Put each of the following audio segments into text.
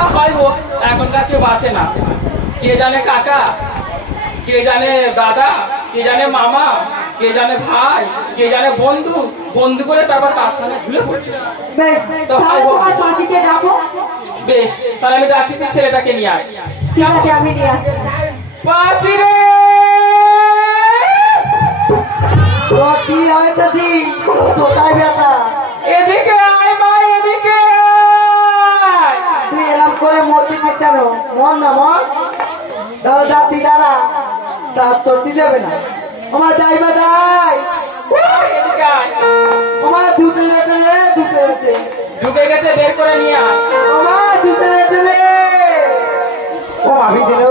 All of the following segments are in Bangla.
তা হয় হোক, এখনকার কেউ বাঁচে না। কে জানে কাকা, কে জানে দাদা, কে জানে মামা, কে জানে ভাই, কে জানে বন্ধু, বন্ধু করে তারপর তার সঙ্গে ঝুলে পড়তেছে। বেশ, তো হয় তাহলে হোক। তোমার পাঁচিকে ডাকো। বেশ, তাহলে আমি ডাকছি, তুই ছেলেটাকে নিয়ে আয়। ঠিক আছে, আমি নিয়ে আসছি। পাঁচি রে! তো কি হয়েছে জি? কোথায় ব্যথা? এদিকে আয় মা, এদিকে আয়। তুই এরম করে মতি দিতে মন না মন দাঁড়া দাঁতি দাঁড়া তার তোরটি দেবে না আমার যাইবা যাই এদিকে আয়। আমার দুধে যেতে রে দুধে যেতে ঢুকে গেছে, বের করে নিয়ে আয়। আমার দুধে যেতে রে ও ভাবি দিল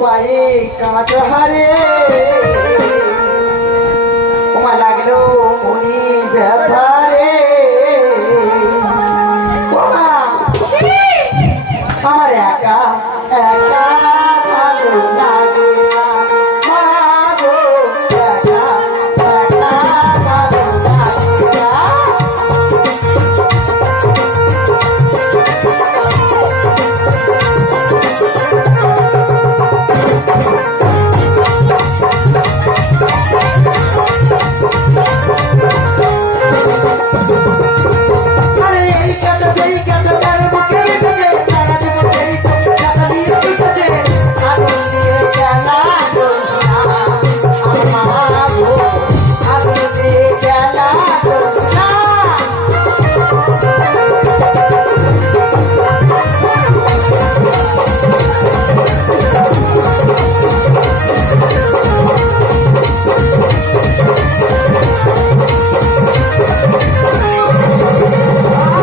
পায়ে কাঁচ হারে ওমা লাগলো মনি ব্যথা রে ওমা আমার একা একা ভালো লাগে না মা গো একা একা ভালো লাগে না আরে এই কাটা সেই কাটা তার বুকে রেখে তারা যখন এই কাটা দিয়ে দিতেছে আগুন দিয়ে গেলা দোষনা আমার গো আগুন দিয়ে গেলা দোষনা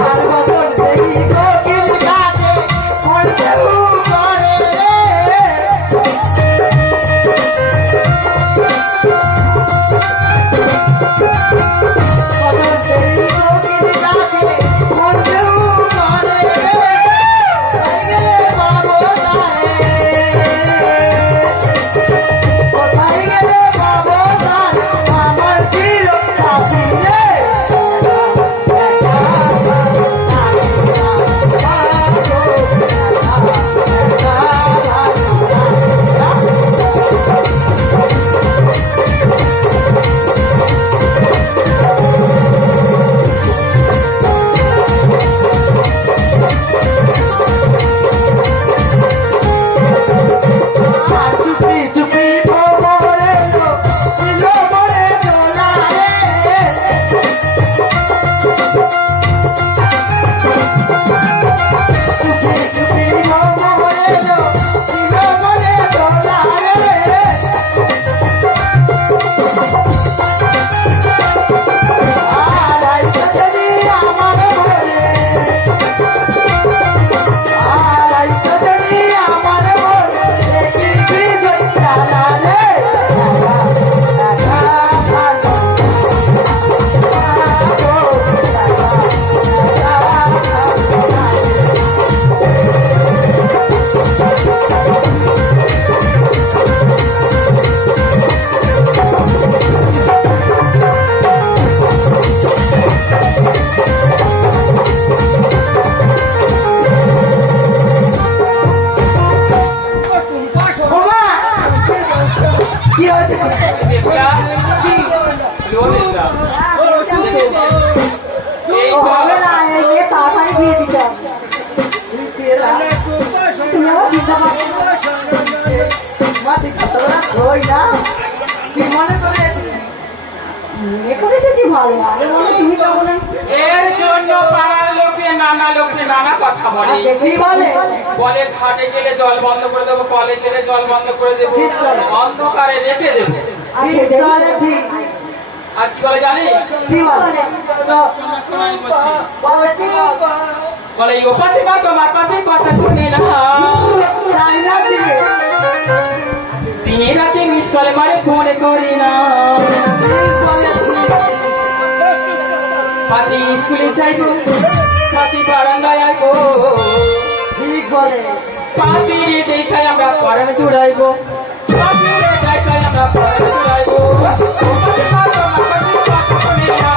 আর বছর দেই কোকিল কাজে মন কেউ করে রে বছর দেই কোকিল কাজে মন কেউ করে রে কোথায় গেলে পাবো তারে কোথায় গেলে পাবো তারে আমার চির সাথী রে চুপি চুপি ভোরে লো মরে দোলা রে চুপি চুপি ভোরে লো মরে দোলা রে আড়াই সজনী আমার মরে আড়াই সজনী আমার মরে দেখি বিজয় লালা রে ওমা কি হয়েছে দেবকা, লোন এটা। এই ও হবে না, এই মেয়ে তাড়াতাড়ি বিয়ে দিতে হবে। তুমি আমার চিন্তা করো মাটি কাতরা কই না কি মনে করে মনে করেছে কি ভালো, আগে মনে তুমি কেমন এর জন্য পাড়ার লোকে নানা কথা বলে। কি বলে বলে ঘাটে গেলে জল বন্ধ করে দেবো, কলে গেলে জল বন্ধ করে দেবো, ঠিক করে। অন্ধকারে রেখে দেবো। ঠিক করে ঠিক আর কি বলে জানিস? কি বলে বলে কি বলে ও পাছে বা তোমার পাছে কথা শুনে না, তাই না দিকে দিনে রাতে মিস কলে মারে ফোনে করি না। পাছে স্কুলে যাইবো, পাছে বারান্দায় আইবো, ঠিক বলে পাচিরে দেখাই আমরা পরাণ জুড়াইবো, পাচিরে দেখাই আমরা পরাণ জুড়াইবো। ও পাছে বা তোমার পাছে কথা শুনে না,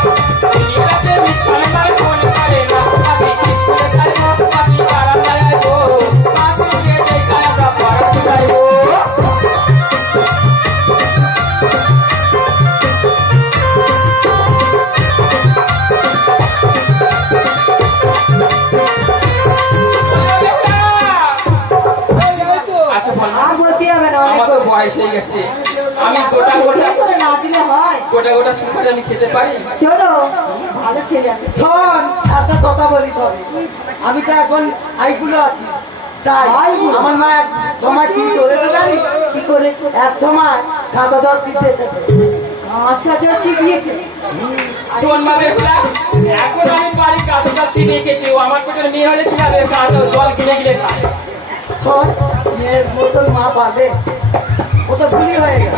দিনে রাতে মিস কলে মারে ফোনে করে না, পাছে স্কুলে যাইবো, পাছে বারান্দায় আইবো, বয়স হয়ে গেছে, আমি গোটা গোটা বিয়ে করে না দিলে হয়? গোটা গোটা সুপারি আমি খেতে পারি? শোনো, ভালো ছেলে আছে। শোন, একটা কথা বলি তবে, আমি তো এখন আইগুলো আছি, তাই আইগুলো? আমার মা তোমার কি চলেছে জানি, কি করেছো? এক তোমার খাতা দর দিতে আচ্ছা যাচ্ছি বিয়েতে। শোন মা বেহুলা, এখন আমি পারি কাঁচা চিনি খেতে, ও আমার পেটের মেয়ে হলে কি হবে, কাঁচা জল কিনে গিলে খায়। শোন, মেয়ের মতন মা পালে ও তো ভুলি হয়ে গেল।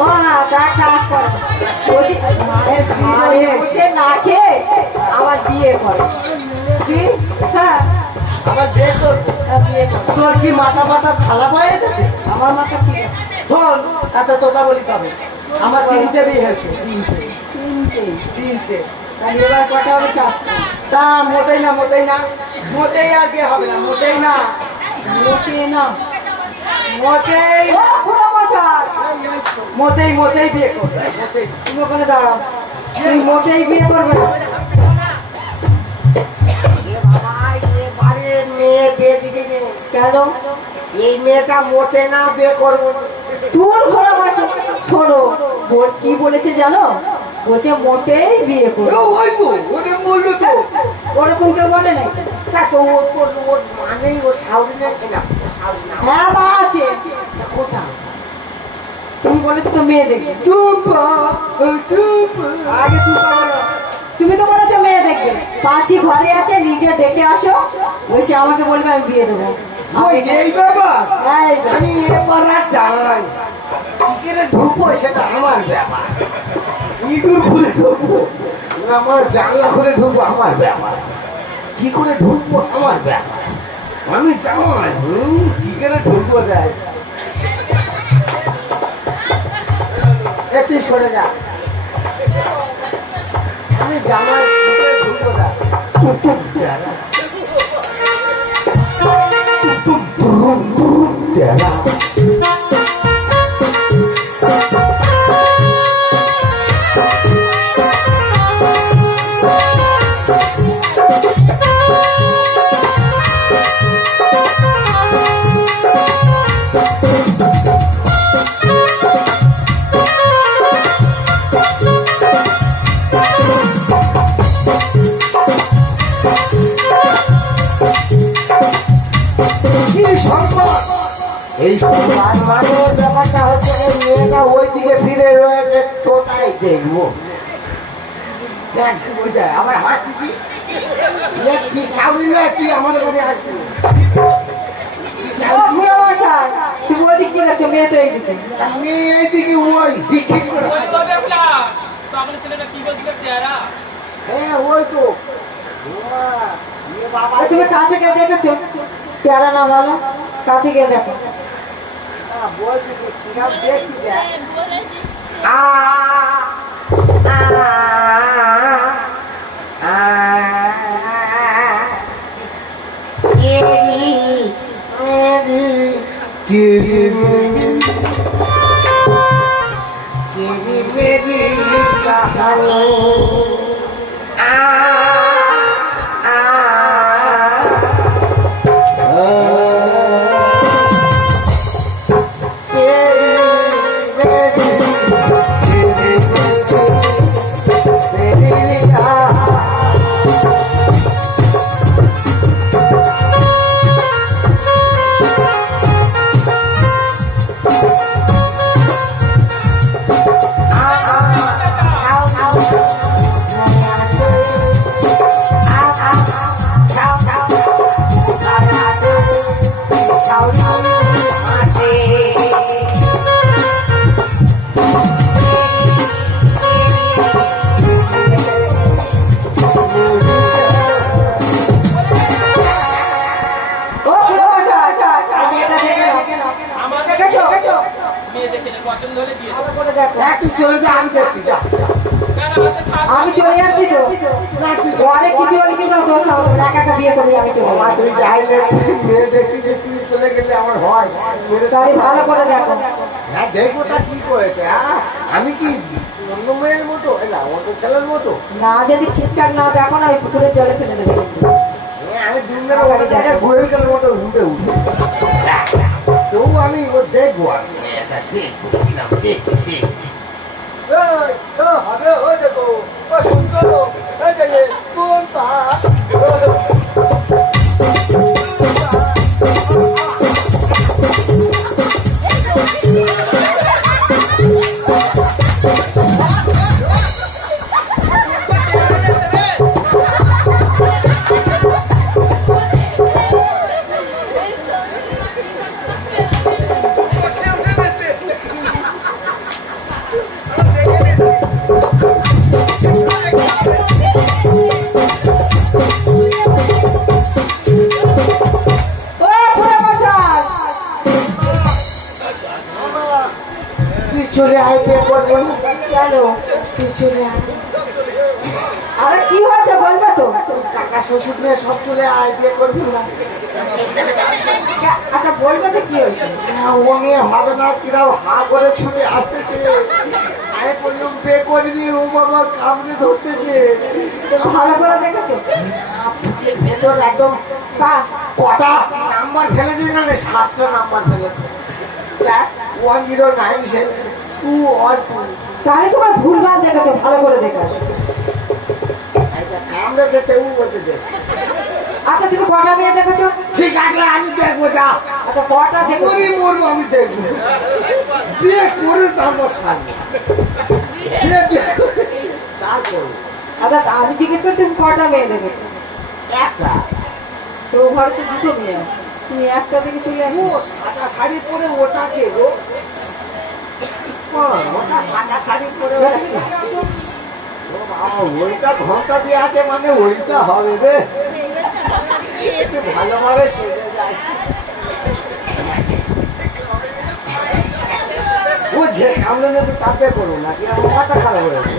মা তা কাজ করে না। বলছি মায়ের ঘরে বসে না খেয়ে আবার বিয়ে করে। কি হ্যাঁ, আবার বিয়ে করবো? বিয়ে করে। তোর কি মাথা মাথা থালা পায়ে যাবে? আমার মাথা ঠিক আছে। শোন, একটা কথা বলি তবে, আমার তিনটে বিয়ে হয়েছে, তিনটে। তিনটে। তাহলে এবার কটা হবে? চারটে। তা মোটেই না, মোটেই না, মোটেই আর বিয়ে হবে না, মোটেই না, মোটে না। মোটেই ও বুড়ো মশাই, মোটেই মোটেই বিয়ে করবে, মোটেই। তুমি ওখানে দাঁড়াও। তুমি মোটেই বিয়ে করবে না? মেয়ে বিয়ে দিবে নে। কেন? এই মেয়েটা মোটে না, বিয়ে করবো না। তোর ঘোড়া মাসে শোনো, ওর কি বলেছে জানো? বলছে মোটেই বিয়ে করবে। ওই তো, ওরে বললো তো। ওরকম কেউ বলে নাই? তা তো ওর মানেই ও শাউরি না কিনা, ও শাউরি না। হ্যাঁ মা আছে। কোথায়? তুমি বলেছো তো মেয়ে দেখবে। চুপা, চুপা। আগে তুমি বলো। তুমি তো বলেছো মেয়ে দেখবে। পাঁচি ঘরে আছে, নিজে দেখে আসো, এসে আমাকে বলবে আমি বিয়ে দেবো। ওই এই বাবা, হ্যাঁ, এই তো। আমি এবার আর যাই কি করে ঢুকবো সেটা আমার ব্যাপার। ইঁদুর খুলে ঢুকবো না, আমার জানলা খুলে ঢুকবো আমার ব্যাপার। কি করে ঢুকবো আমার ব্যাপার, আমি জামাই কি করে ঢুকবো দেয়। তুই সরে যা, আমি জামাই কি করে ঢুকবো দেয়। টুটুম টেরা, টুটুম টুরুম টুরুম টেরা। কি সম্পদ এই সম্মান মানের ব্যাপারটা হচ্ছে, এই মেয়েটা ওই দিকে ফিরে রয়েছে, তো তাই দেখবো। দেখ ওই দেখ, আবার হাত দিচ্ছি, তুই আমাদের বাড়ি আসবি। ও বুড়ো মশাই, তুমি ওদিক কি দেখছো? মেয়ে তো এইদিকে। আমি এইদিকে ওই ঠিক করে, বলি ও বেহুলা, পাগল ছেলেটা কি বলছিল তেরা? হ্যাঁ ওই তো বাবা। আর তুমি কাছে গিয়ে দেখেছো? পেয়ারা না ভালো, কাছে গিয়ে দেখো। বলছি দেখি দেখ। আ আ मेरी कहानी आ आ ও বুড়ো মশাই, মেয়েটা দেখে নাও। আমার দেখেছো? মেয়ে দেখে নে, পছন্দ হলে দিয়ে দেবো। ভালো করে দেখো। তুই চলে যা, আমি দেখছি যা। না না, আচ্ছা থাক। আমি চলে যাচ্ছি তো। অনেক কিছু হলে কিন্তু দোষ হবে না, একা একা বিয়ে করি আমি চলে বাবা, যাবো। তুই যাই না, তুই মেয়ে দেখবি যে তুই চলে গেলে আমার হয়। তাহলে ভালো করে দেখো। হ্যাঁ দেখবো, তা কি করেছে। আমি কি অন্য মেয়ের মতো, না অন্য ছেলের মতো? না যদি ঠিকঠাক না দেখো না, ওই পুকুরের জলে ফেলে দেবে কিন্তু। আমি ডুমদের ওখানে জায়গায় ঘুরে গেলে মতো উঠে উঠে তবু আমি ও দেখবো আমি। হবে ওই দেখো ও শুনছো এই যে কোন পা তুই চলে আয় বিয়ে করবো না কেন? তুই চলে আয় আরে কি হয়েছে বলবে তো? কাকা শ্বশুর মেয়ে সব চলে আয় বিয়ে করবো না আচ্ছা বলবে তো কি হয়েছে? ও মেয়ে হবে না কিরাম হা করে ছুটে আসতেছে আমি বললাম বিয়ে করবি ও বাবা কামড়ে ধরতেছে ভালো করে দেখেছো? ভেতর একদম কা- কটা নাম্বার ফেলে দিন না 7টা নাম্বার ফেলে 1097 তাহলে তোমার ভুলভাল দেখেছো, ভালো করে দেখো। কামড়ে যেতে ও বলতে দে আচ্ছা তুমি কটা মেয়ে দেখেছো? ঠিক আছে আমি দেখবো যা আচ্ছা কটা দেখো? মরি মরবো আমি দেখবো বিয়ে করে তারপর সামনে তারপর আচ্ছা আমি জিজ্ঞেস করি তুমি কটা মেয়ে দেখেছো? একটা তো ঘরে তো দুটো মেয়ে আছে, তুমি একটা দেখে চলে ও আসো। সাদা শাড়ি পরে ওটা কে গো ওটা সাদা শাড়ি পরে তুমি যাচ্ছে। দেখে আসো। ও বাবা, ওইটা ঘন্টা দিয়ে আছে মানে ওইটা হবে রে একটু ভালোভাবে সেজে যায় ও যে কামড়ে নেবে তাকে করবো না কি আমার মাথা খারাপ হয়ে যাবে।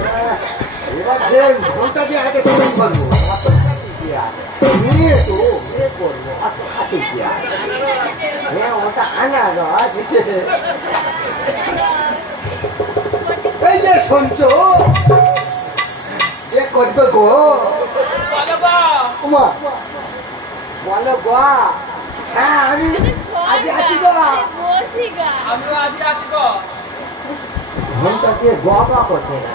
এবার যে ঘন্টা দিয়ে আছে তখন করবো অত খাটু কি আর? নিয়ে তো এ করবো অত খাটু কি আর? হ্যাঁ ওটা আনারস এই যে শুনছো এ করবে গো বলো গো। উমা বলো গো হ্যাঁ আমি আজ আছি গো আমিও আজ আছি গো। ঘন্টা দিয়ে গা করতে না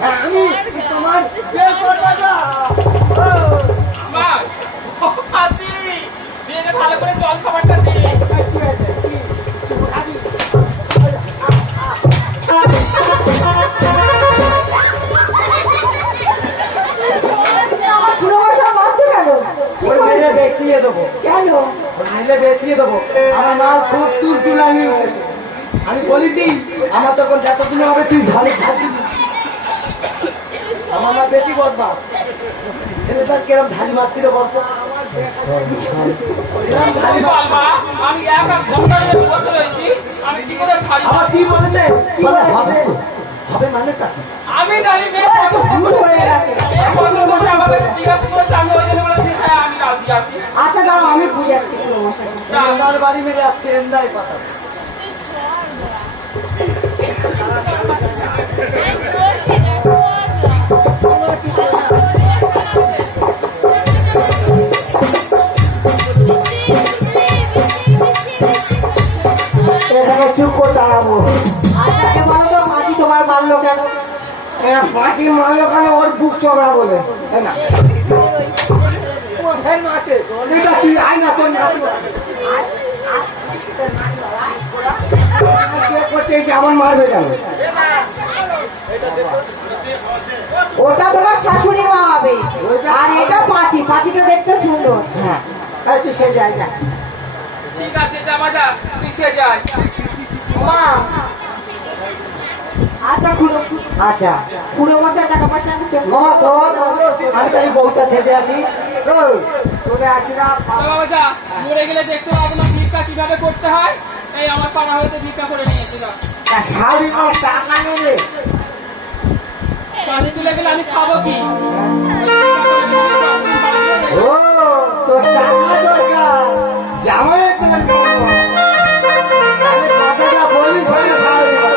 হ্যাঁ আমি তোমার বিয়ে করবো গো আমার ফাঁসি দিয়ে দে, ভালো করে জল খাবারটা দিই। আমার পুরো বর্ষা মারছো কেন? কি ওই মেরে করেছো? বেঁকিয়ে দেবো কেন? ওই মেলে বেঁকিয়ে দেবো আমার মা খুব তুল আমি আমি বলি দিই আমার তখন যতদিন হবে তুই ভালো থাকবি আমার মা বেশি বদমা ছেলেটার কিরম ঢালি মারছিল বলতো কিরম ঢালি মার- বাবা, আমি এক ঘন্টা ধরে বসে রয়েছি, আমি কি করে ছাড়ি? আমার কি বলেছে বলে হবে হবে মানে তা কি? আমি জানি মেয়ে কত ভুল হয়ে গেছে। মেয়ে কত বসে আমাকে জিজ্ঞাসা করেছে, আমি ওই জন্য বলেছি হ্যাঁ আমি রাজি আছি। আচ্ছা দাঁড়াও আমি বুঝাচ্ছি পুরো মশাই। আমার বাড়ি মেরে আজকে এন্দাই কথা এখানে চুপ করে দাঁড়াবো আচ্ছা বলো তো মাঝি তোমার মারলো কেন? পাঁচি মারলো কেন ওর বুক চড়া বলে তাই না ও ফের মাতে এটা তুই আয় না তোর নাতি করতে কেমন মারবে কেন ওটা তোমার শাশুড়ি মা হবে, আর এটা পাঁচি। পাঁচিটা দেখতে সুন্দর। হ্যাঁ আর তুই সে জায়গা ঠিক আছে জামা যা, মিশে যাই। মা আচ্ছা খুড়ো আচ্ছা খুড়ো মশাই টাকা পয়সা আনছো? মামা তোর আমি তাই বউটা থেকে আছি তোরে আছি না বাবা যা, মরে গেলে দেখতে পাবো না ভিক্ষা কিভাবে করতে হয়। এই আমার পাড়া হয়তো ভিক্ষা করে নিয়েছিলাম, শাড়ি মার টাকা নেবে কাজে চলে গেলে আমি খাবো কি? ও তোর টাকা দরকার জামাই কথাটা বলিস আমি শাড়ি মার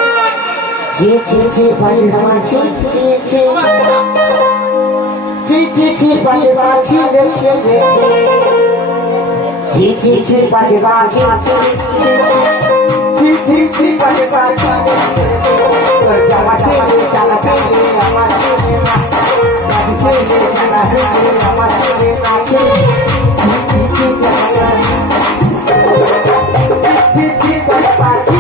ছি ছি ছি পানি মাছি ছি ছি ছি ছি ছি পানি মাছি দেখে দেখে ছি ছি ছি পানি মাছি ছি ছি করে পাছি তোর জামা ছেড়ে জামা ছেড়ে আমার ছেড়ে না দাদি ছেড়ে জামা ছেড়ে আমার ছেড়ে না ছি ছি করে পাছি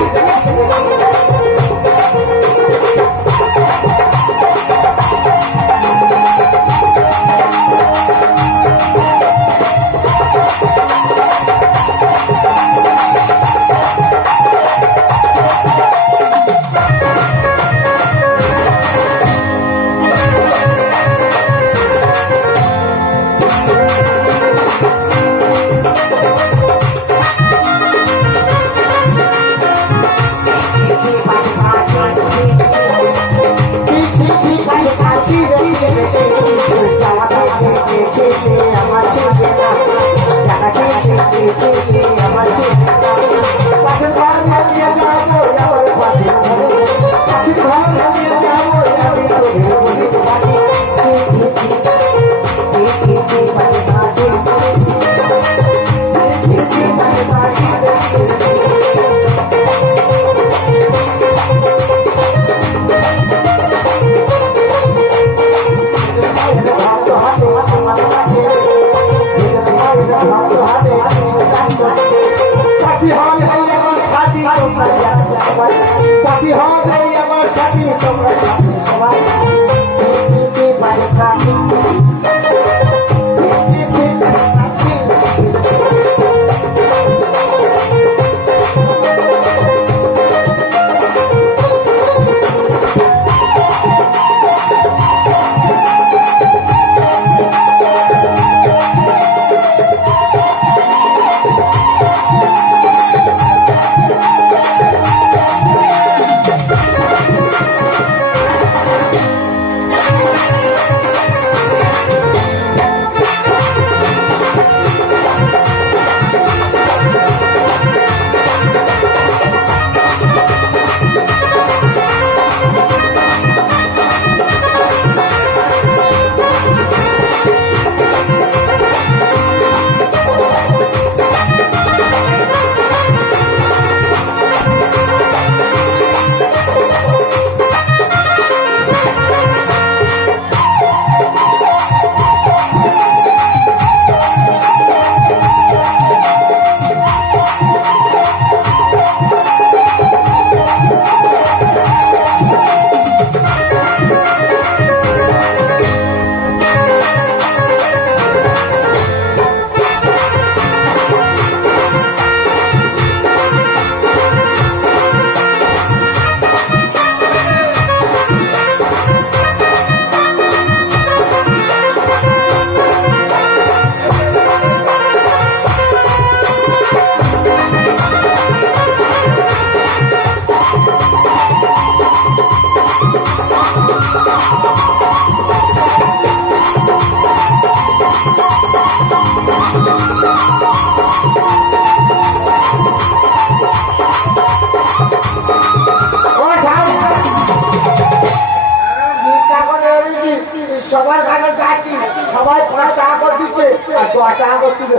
সবার কাছে যাচ্ছি, সবাই 5 টাকা করে দিচ্ছে আর 10 টাকা করে দিবে।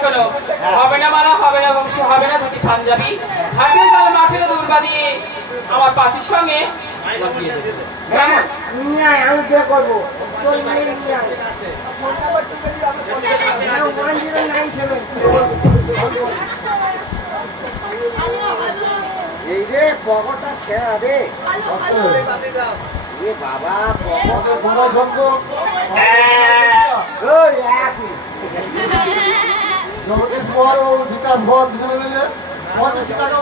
শোনো, হবে না মালা, হবে না বংশ, হবে না ধুতি পাঞ্জাবি, হাতে গেল মাঠে দূর্বা দিয়ে আমার পাঁচির সঙ্গে হ্যাঁ, নিয়ে আয়, আমি বিয়ে করবো। তোর মেয়ে নিয়ে আয়। হ্যাঁ, 1097। এই রে পকেটটা ছেঁড়া রে এ বাবা পকেটের ভাড়া সম্ভব ওই একই জগদীশ বর ও বিকাশ বর দুজনে মিলে 85 টাকা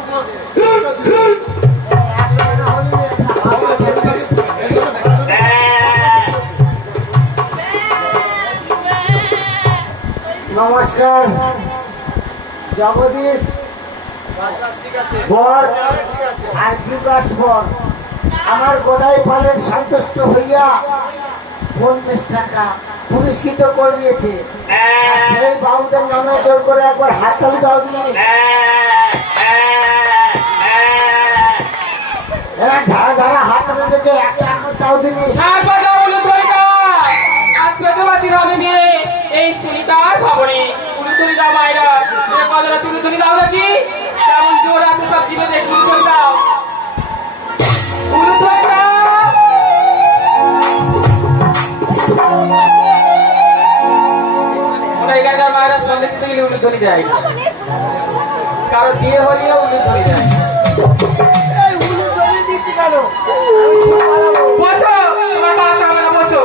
নমস্কার জগদীশ বর আর বিকাশ বর আমার গোদাই পালের সন্তুষ্ট হইয়া 50 টাকা পুরস্কৃত করিয়েছে। সেই বাবুদের নামে জোর করে একবার হাততালি দাও দিনি। এরা যারা যারা হাততালি দিয়েছে একটা দাও দিনি। সাত বাজা হলো তোর কাজ, আজ বেজে বাজি এই সুনিতার ভবনে উলুতুলি দাও মায়েরা, যে কজরা চুলুতুলি দাও নাকি কেমন জোর আছে সব জীবে দেখ, উলুতুলি দাও, উলুতুলি দাও। ওরা এখানকার মায়েরা সন্ধ্যে দিতে গেলে উলুতুলি দেয়, কারোর বিয়ে হলেও উলুতুলি দেয়। এই উলু ধরে দিচ্ছি কেন? আমি ছুটে পালাবো। বসো, তোমার পালাতে হবে না, বসো।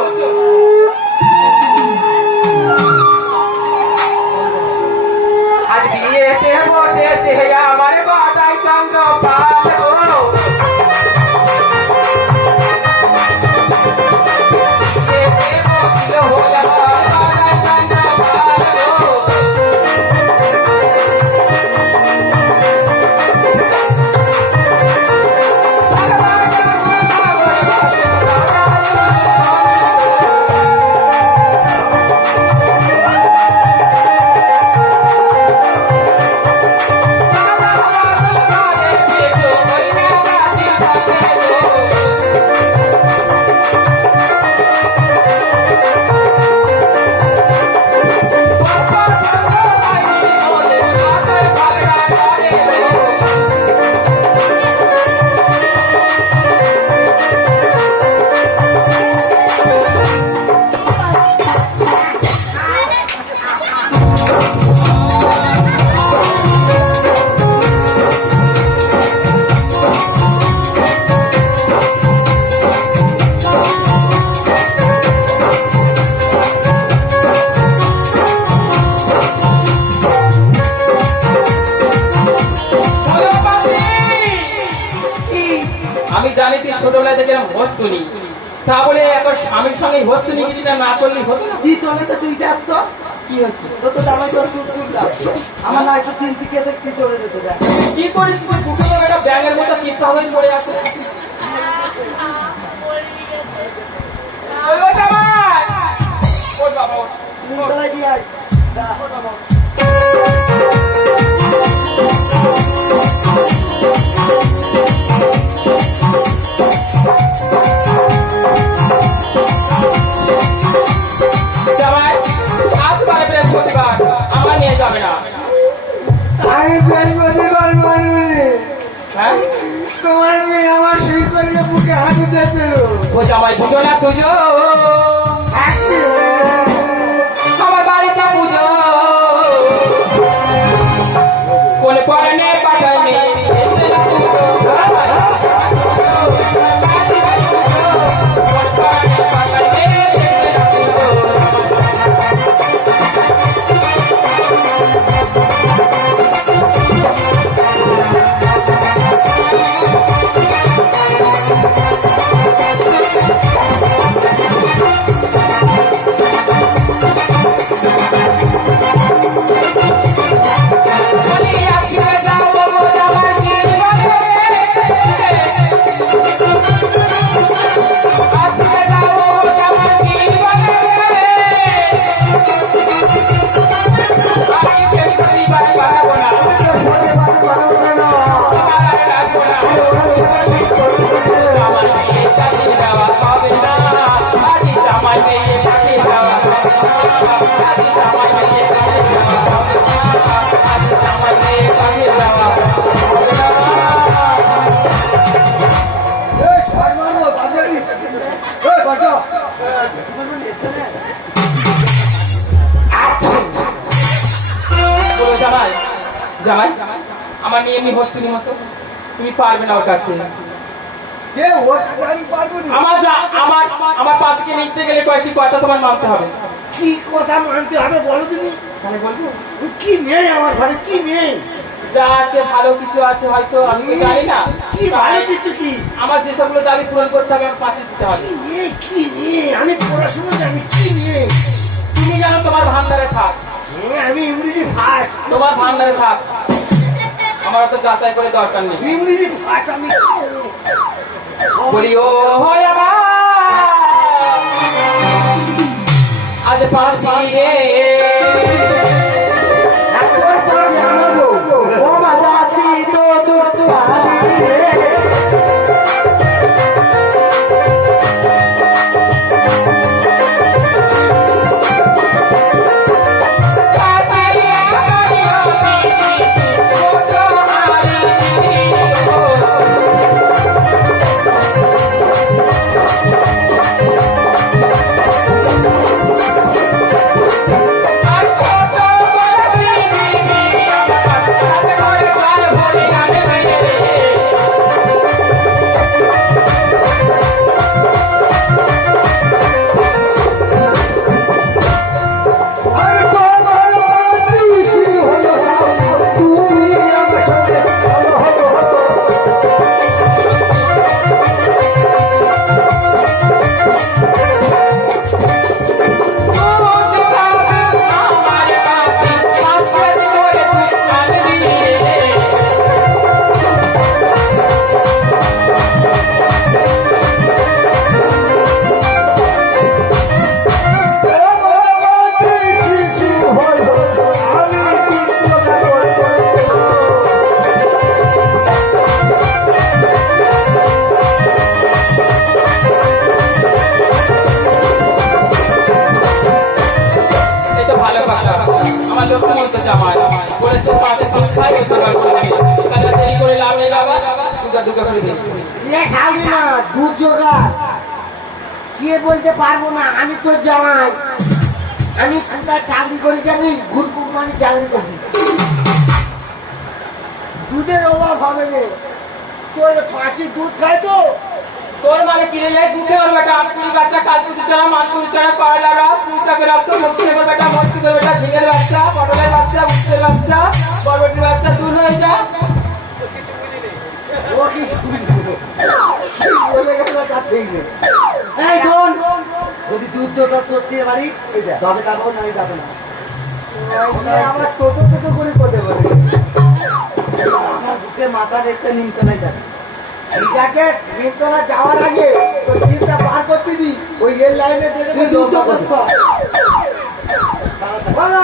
আজ বিয়েতে বসেছে আমার বাদাই চন্দ্র পাল গো। বিয়েতে বসিল হল আমার বাদাই চন্দ্র পাল গো। আমি জানি তুই ছোটবেলা থেকে এরকম হস্তুনি, তা বলে এখন স্বামীর সঙ্গে হস্তুনি গিরিটা না করলেই হতো না। দি তোলে তো তুই দেখ তো। কি হয়েছে? তো তো জামাই তোর চুপ চুপ লাগছে। আমার না একটু তিন দিকে দেখ কি তোলে দিতে দেখ। কি করেছিস? দুটো একটা ব্যাঙের মতো চিন্তা হয়ে পড়ে আছে। ওই জামাই, ওই বাবা, তিন তলায় দিয়ে আয়। যা। জামাই আজ পারে বৃহস্পতিবার আমার নিয়ে যাবে না। আমি বৃহস্পতিবার মানবো। হ্যাঁ, তোমার মেয়ে আমার শুরু করলে বুকে হাত উঠেছিল। ও জামাই বুঝো না তুজো, আমার বাড়িতে পুজো কোন পড়ানে পাঠায় মেয়ে এসে না পুজো। জামাই আমার নিয়ে এমনি হস্তুনি মতো, তুমি পারবে না ওর কাছে। আমার পাঁচকে মিলতে গেলে কয়েকটি কথা তোমার মানতে হবে। কি কথা মানতে হবে বলো তুমি? তাহলে বলবো কি নেই আমার ঘরে, কি নেই? যা আছে ভালো কিছু আছে হয়তো, আমি তো জানি না। কি ভালো কিছু কি? আমার যেসবগুলো দাবি পূরণ করতে হবে আমার পাঁচে দিতে হবে। কি নেই? আমি পড়াশোনা জানি, কি নেই? তুমি জানো তোমার ভান্ডারে থাক, আমি ইংরেজি ভাট। তোমার ভান্ডারে থাক, আমার তো যাচাই করে দরকার নেই। ইংরেজি ভাট আমি বলি ও হয় আমার আজ পাঁচি রে গিয়ে বলতে পারবো না আমি তোর জামাই। আমি কোথায় চাকরি করি জানিস? ঘুরকুর মানে চাকরি করি। দুধের অভাব হবে রে। তোর পাঁচি দুধ খায় তো। তোর মানে কিনে যায় দুধে ওর বেটা আটকুড়ি বাচ্চা কালকুচি চারা মালকুচি চারা কয়লা রস পুঁচটাকে রক্ত মস্তি করে বেটা মস্তি করে বেটা ঝিঙের বাচ্চা পটলের বাচ্চা উচ্ছের বাচ্চা বরবটির বাচ্চা দূর হয়ে যা। ও কিছু বুঝবে বলে গেল তার ঠিক নেই। এই শোন, যদি দুধ তোটা তোর দিয়ে বাড়ি তবে যাবো না যাবে না। আমার ছোট ছোট করে করতে পারে। আমার বুকে মাথা দেখতে নিমতলায় যাবে। এটাকে নিমতলা যাওয়ার আগে তোর দিনটা পার করতে দিবি। ওই রেল লাইনে দিয়ে দেবে দুধ করতে। বাবা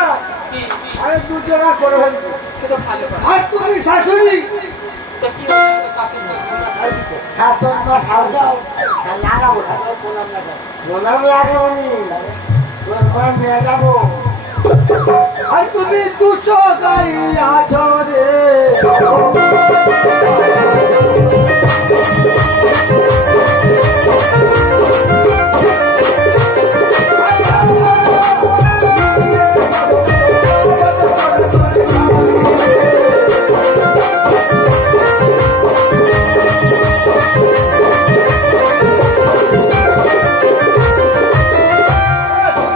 আমি দুধ জোগাড় করে ফেলছি। তো ভালো করে আর তুমি শাশুড়ি তো কি হয়েছে শাশুড়ি? হ্যাঁ তোর মা সাজাও লাগাবো প্রণাম লাগাবো নি তোর মা মেয়ে যাবো। আর তুমি দুশো গাড়ি আছো রে।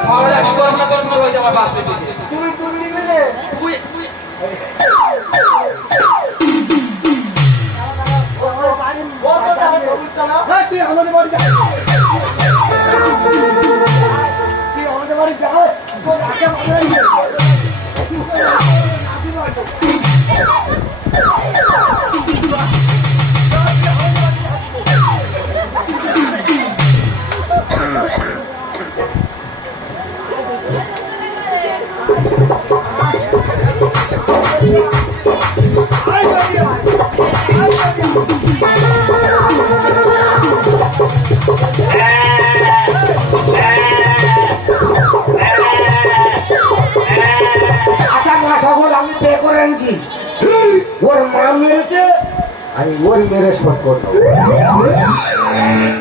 ঝগড়াঝাটি করবো না তোর মোর হয়ে যাবে বাস পেতে তুমি দুধ নিবে রে। তুই তুই আমাদের বাড়ি যা। তুই আমাদের বাড়ি যা। তোর আগে বাজারে গিয়ে। আচ্ছা মা সকল আমি পে করে আনছি। ওর মা মেরেছে আমি ওর মেরে শোধ করবো।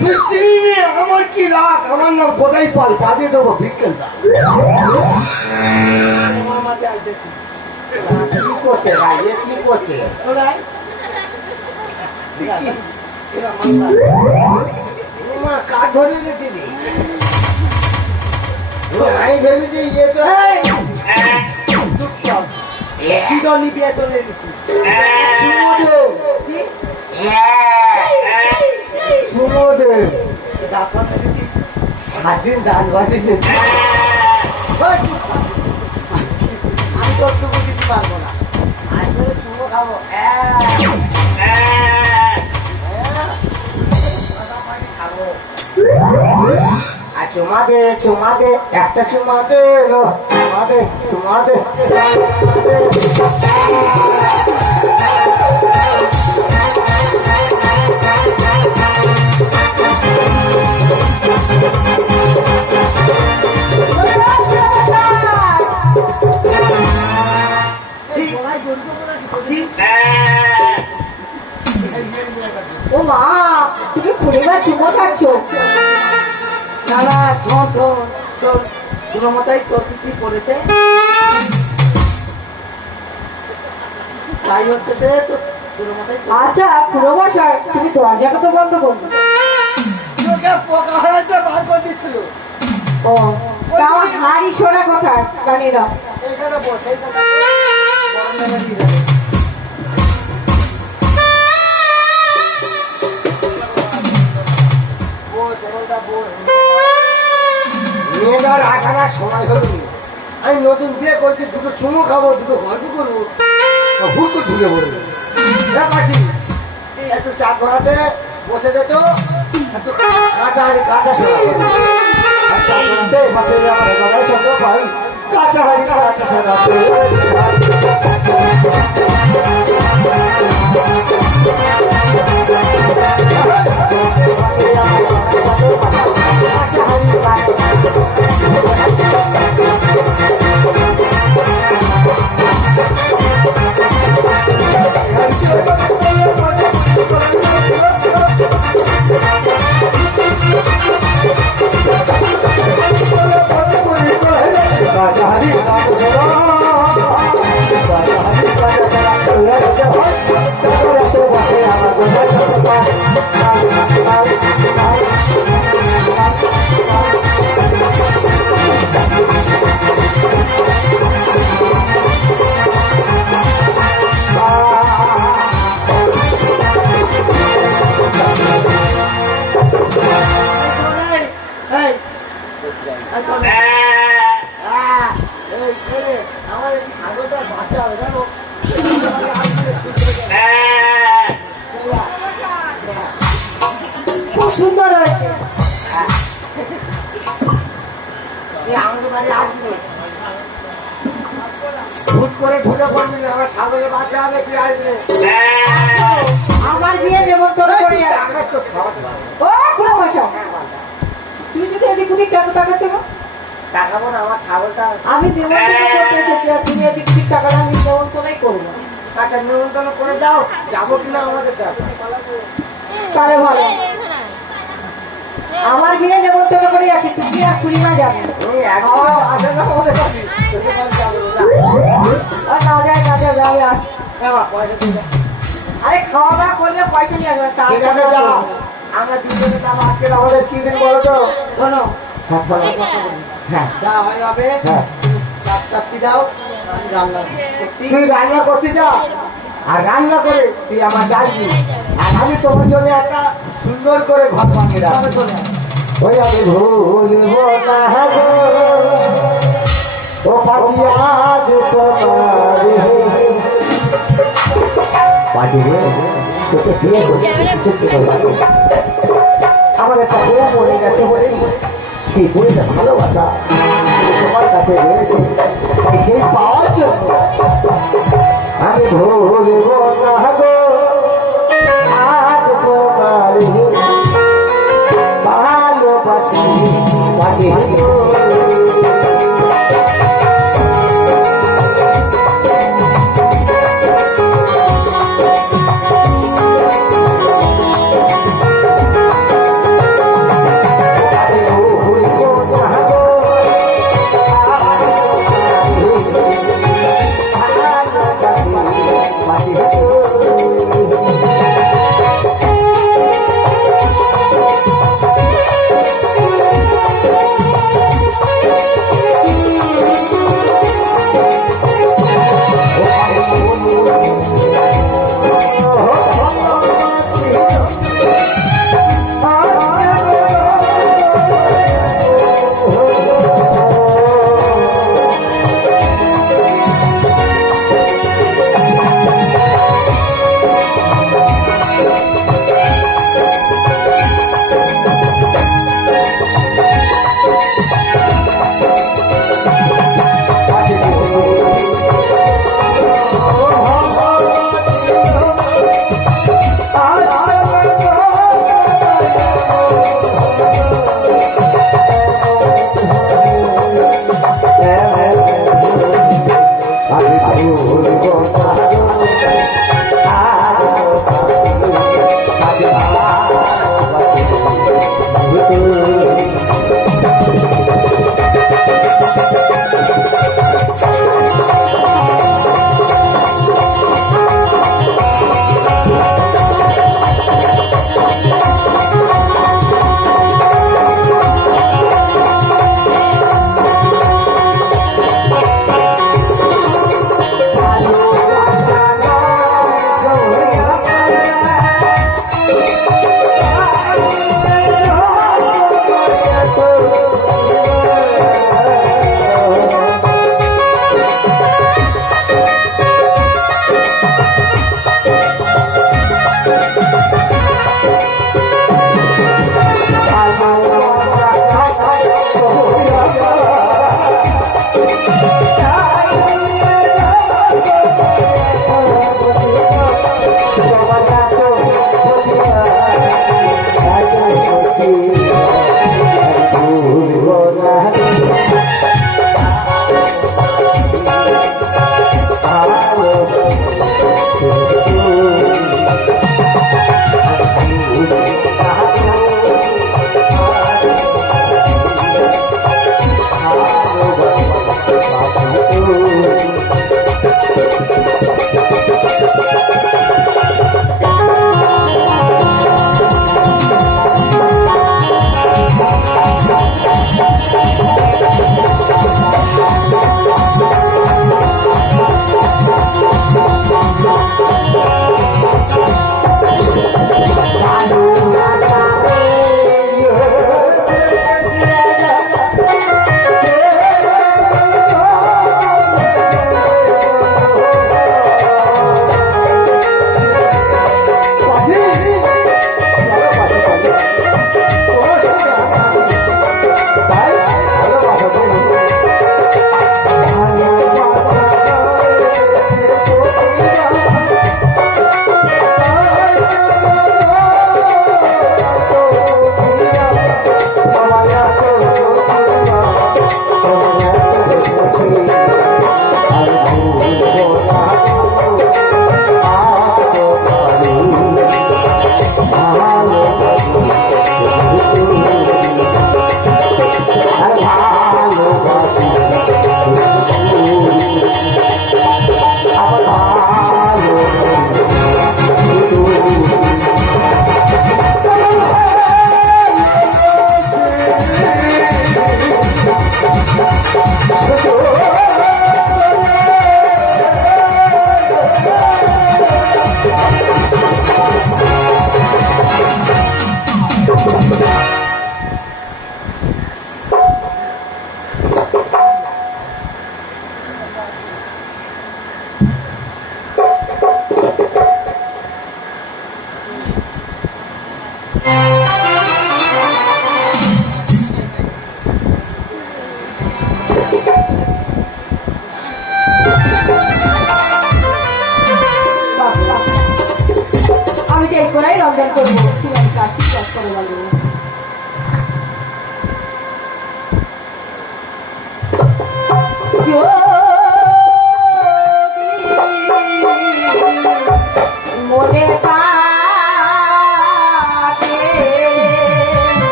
তুই চিনি আমার কি রাগ? আমার নাম কোথায় পাল পাঠিয়ে দেবো বিকেলটা। কি করতে রাগে কি করতে কাঠ ধরিয়ে দিচ্ছি। আমি ভেবেছি যে তো কি দল নিবি এত সাতদিন দান বাজিয়ে আমি তো চুমো দিতে পারবো না। আজ ধরে চুমো খাবো। খাবো আর চুমা দে চুমা দে একটা চুমা দে চুমা দে চুমা দে। ও মা, তুমি পরিবার চুমো খাচ্ছ? না না তোর কোনো মতাই প্রকৃতি করেছে তাই হচ্ছে তো কোনো মতাই। আচ্ছা খুড়ো মশাই, তুমি দরজাটা তো বন্ধ করবে। পোকা হয়েছে বার করে দিচ্ছিল। ও তাও হাড়ি সোনা কোথায় জানি না। এইখানে বসে গরম মেলা দিয়ে যাবে। মেয়েটার আসার সময় হলো। আমি নতুন বিয়ে করছি, দুটো চুমো খাবো, দুটো গল্প করবো, ভুল করে ঢুকে পড়বো। একটু চা করাতে বসে যেত, একটু কাঁচা হাড়ি কাঁচা সেবা করাতে বসে আমার গলায় ছোট পাই কাঁচা হাড়ি কাঁচা সেবাতে। সুন্দর হয়েছে। এই আমাদের বাড়ি আসবি না। ভূত করে ঢুকে পড়বি না, আমার ছাগলের বাচ্চা হবে, তুই আসবি। আমার বিয়ে নেমন্তন্ন করে যাবে। আমরা তো খাওয়াতে পারবো। ও খুলে বসো। তুমি শুধু এদিক ওদিক কেন তাকাচ্ছ গো? টাকাবো না, আমার ছাগলটা। আমি নেমন্তন্ন করতে এসেছি আর তুমি এদিক ওদিক টাকাটা আমি নেমন্তন্নই করবো। আচ্ছা নিমন্ত্রণ করে যাও, যাবো কিনা আমাদের দেখো। তাহলে ভালো। আমার বিয়ে নেমন্তন্ন করে যাচ্ছি, তুমি আর খুড়িমা যাবে। এই একদম আসে না আমাদের কাছে। তোকে বল যাবো না। আর না যায় যাবে আর। হ্যাঁ মা, পয়সা দিয়ে দাও। আরে খাওয়া দাওয়া করলে পয়সা নিয়ে আসবে। সেখানে যাও। আমরা দুজনে যাবো, আজকে আমাদের কি দিন বলো তো? শোনো, হ্যাঁ, বলো। হ্যাঁ, যা হয় হবে। হ্যাঁ। চারটি দাও, আমি রান্না করছি। তুই রান্না করতে যা, আর রান্না করে তুই আমার ডাকবি, আর আমি তোমার জন্য একটা সুন্দর করে ঘর বানিয়ে রাখবো। ওই আমি ভুলবো না গো, ও পাখি আজ তোমার পাখি রে, তোকে বিয়ে করে আমার একটা বউ মরে গেছে বলে সেই বইটা ভালোবাসা তোমার কাছে রয়েছে, তাই সেই পাওয়ার জন্য আমি ভুলব না গো আজ তোমার ভালোবাসি বাজে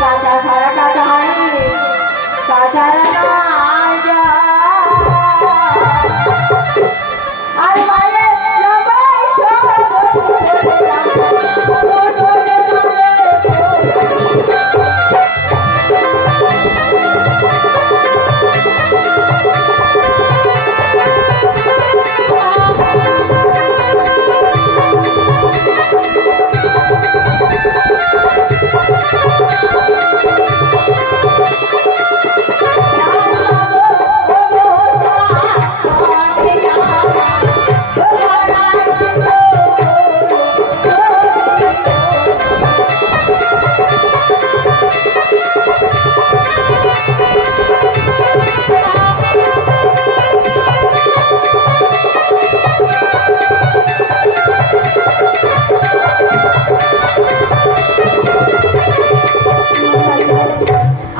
কাঁচা সারা কাঁচা হাড়ি কাঁচা রাজা আর মায়ের লম্বাই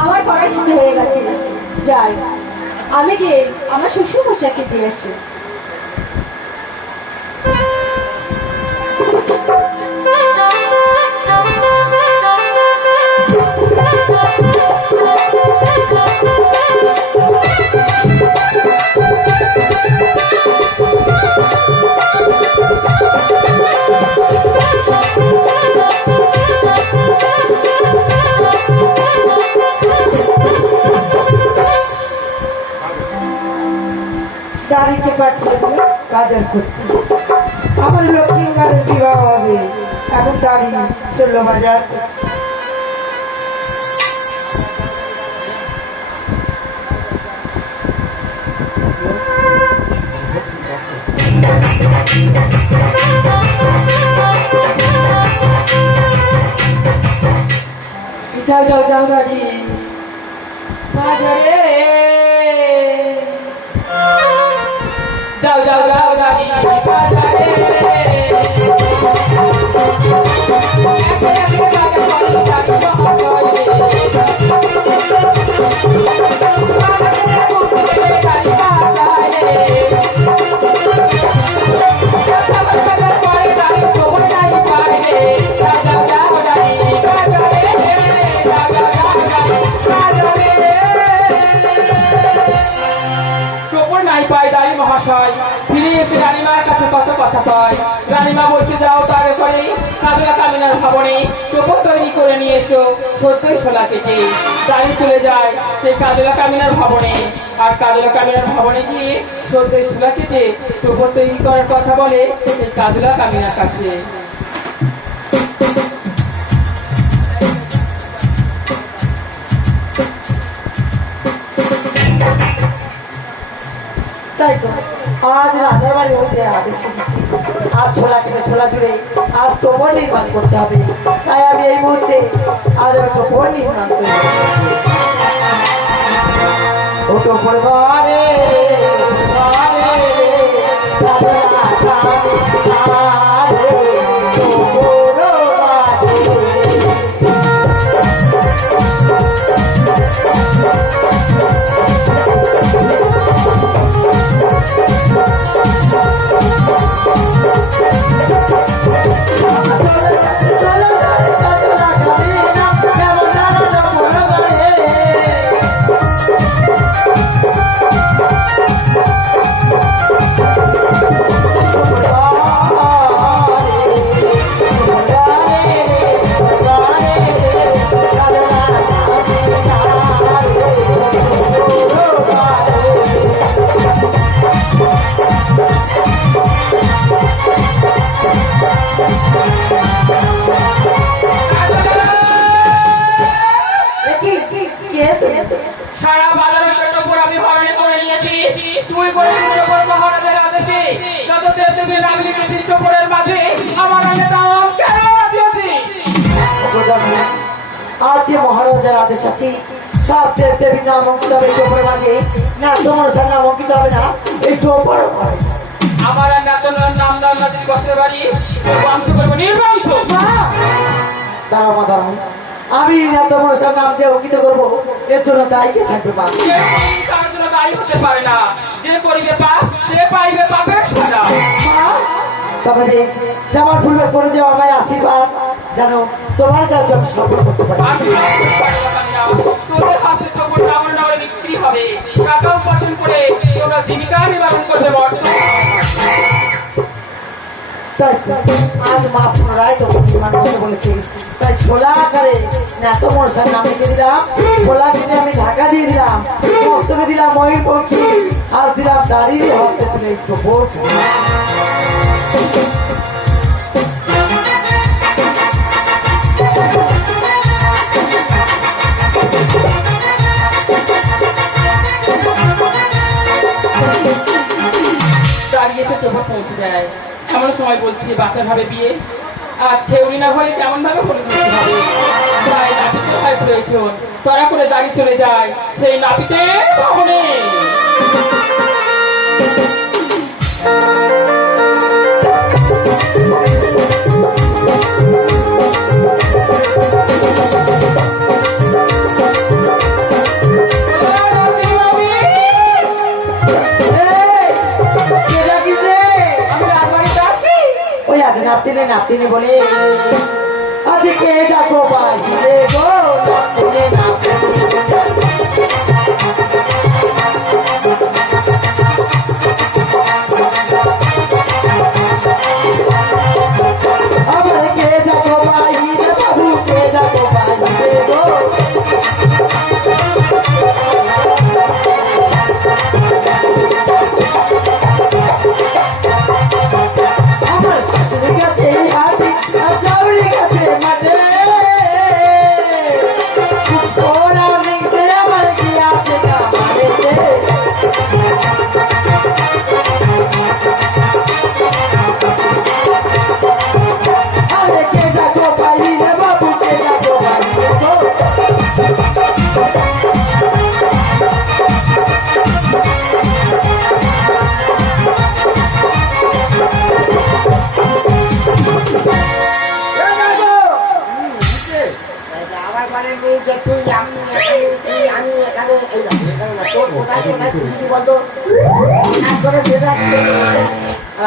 আমার কড়াই সিদ্ধ হয়ে গেছে যাই আমি গিয়ে আমার শ্বশুর মশাইকে দিয়ে আসি দাঁড়িয়ে পাঠিয়ে দিয়ে কাজের করতে আমার লক্ষ্মীঙ্গারের বিবাহ হবে এখন দাঁড়িয়ে চললো বাজার যাও যাও যাও গাড়ি বাজারে যাও যাও যাও গাড়ি বাজারে মহাশয় ফিরে এসে রানীমার কাছে কত কথা কয় রানীমা বলছে যাও তার করে কাজলা কামিনার ভবনে টোপর তৈরি করে নিয়ে এসো সত্যই শোলা কেটে দাঁড়িয়ে চলে যায় সেই কাজলা কামিনার ভবনে আর কাজলা কামিনার ভবনে গিয়ে সত্যই শোলা কেটে টোপর তৈরি করার কথা বলে সেই কাজলা কামিনার কাছে তাই তো আজ রাজার বাড়ি হইতে আদেশ দিচ্ছি আজ ছোলা কেটে ছোলা জুড়ে আজ টোপর নির্মাণ করতে হবে তাই আমি এই মুহূর্তে আজ আমি টোপর নির্মাণ করি ও টোপর ঘরে ঘরে সারা বাজারের টোপর আমি হরণে করে নিয়েছি তুই বলেছিস টোপর মহারাজের আদেশে যত দেবদেবীর নাম লিখেছিস টোপরের মাঝে আমার আগে দাম কেন বাজিয়েছিস আজ যে মহারাজার আদেশ আছে সব দেব দেবীর নাম অঙ্কিত হবে চোপড়ের মাঝে। না তোমার সার নাম অঙ্কিত হবে না এই চোপড় উপরে। আমার আর নাতনের নাম না যদি বসতে পারি বংশ করবো নির্বংশ। দাঁড়াও মা দাঁড়াও, আমি না তোমার সার নাম যে অঙ্কিত করবো এর জন্য দায়ী কে থাকবে মা? তার জন্য দায়ী হতে পারে না, যে করিবে পাপ সে পাইবে পাপের সাজা। তবে বেশ, জামার ফুলবে করে যাও আমায় আশীর্বাদ, জানো তোমার কাছে আমি সফল করতে পারি। আশীর্বাদ করতে পারে না কানিয়া। তোদের হাতে তো গোটা আমার নগরে বিক্রি হবে, টাকা উপার্জন করে তোমরা জীবিকা নির্বাহন করবে বর্তমানে। তাই আজ মা পুনরায় তোমাকে নির্মাণ করতে বলেছি, তাই ছোলা আকারে না তোমার সাথে নাম লিখে দিলাম, ছোলা কিনে আমি ঢাকা দিয়ে দিলাম, মস্তকে দিলাম ময়ূর পক্ষী, আর দিলাম দাঁড়িয়ে হস্তে তুমি একটু ভোট। দাঁড়িয়ে এসে প্রভাব পৌঁছে যায়। এমন সময় বলছি বাচ্চা ভাবে বিয়ে, আজ খেউরি না হলে কেমন ভাবে হলে দিতে হবে। তাই নাপিতে হয় প্রয়োজন, তারা করে দাঁড়িয়ে চলে যায় সেই নাপিতের ভবনে। নাতিনি বলে আজকে ডাকো বাজিলে গো নাতিনি আমার কে ডাকো বাজিলে বাবু কে ডাকো বাজিলে গো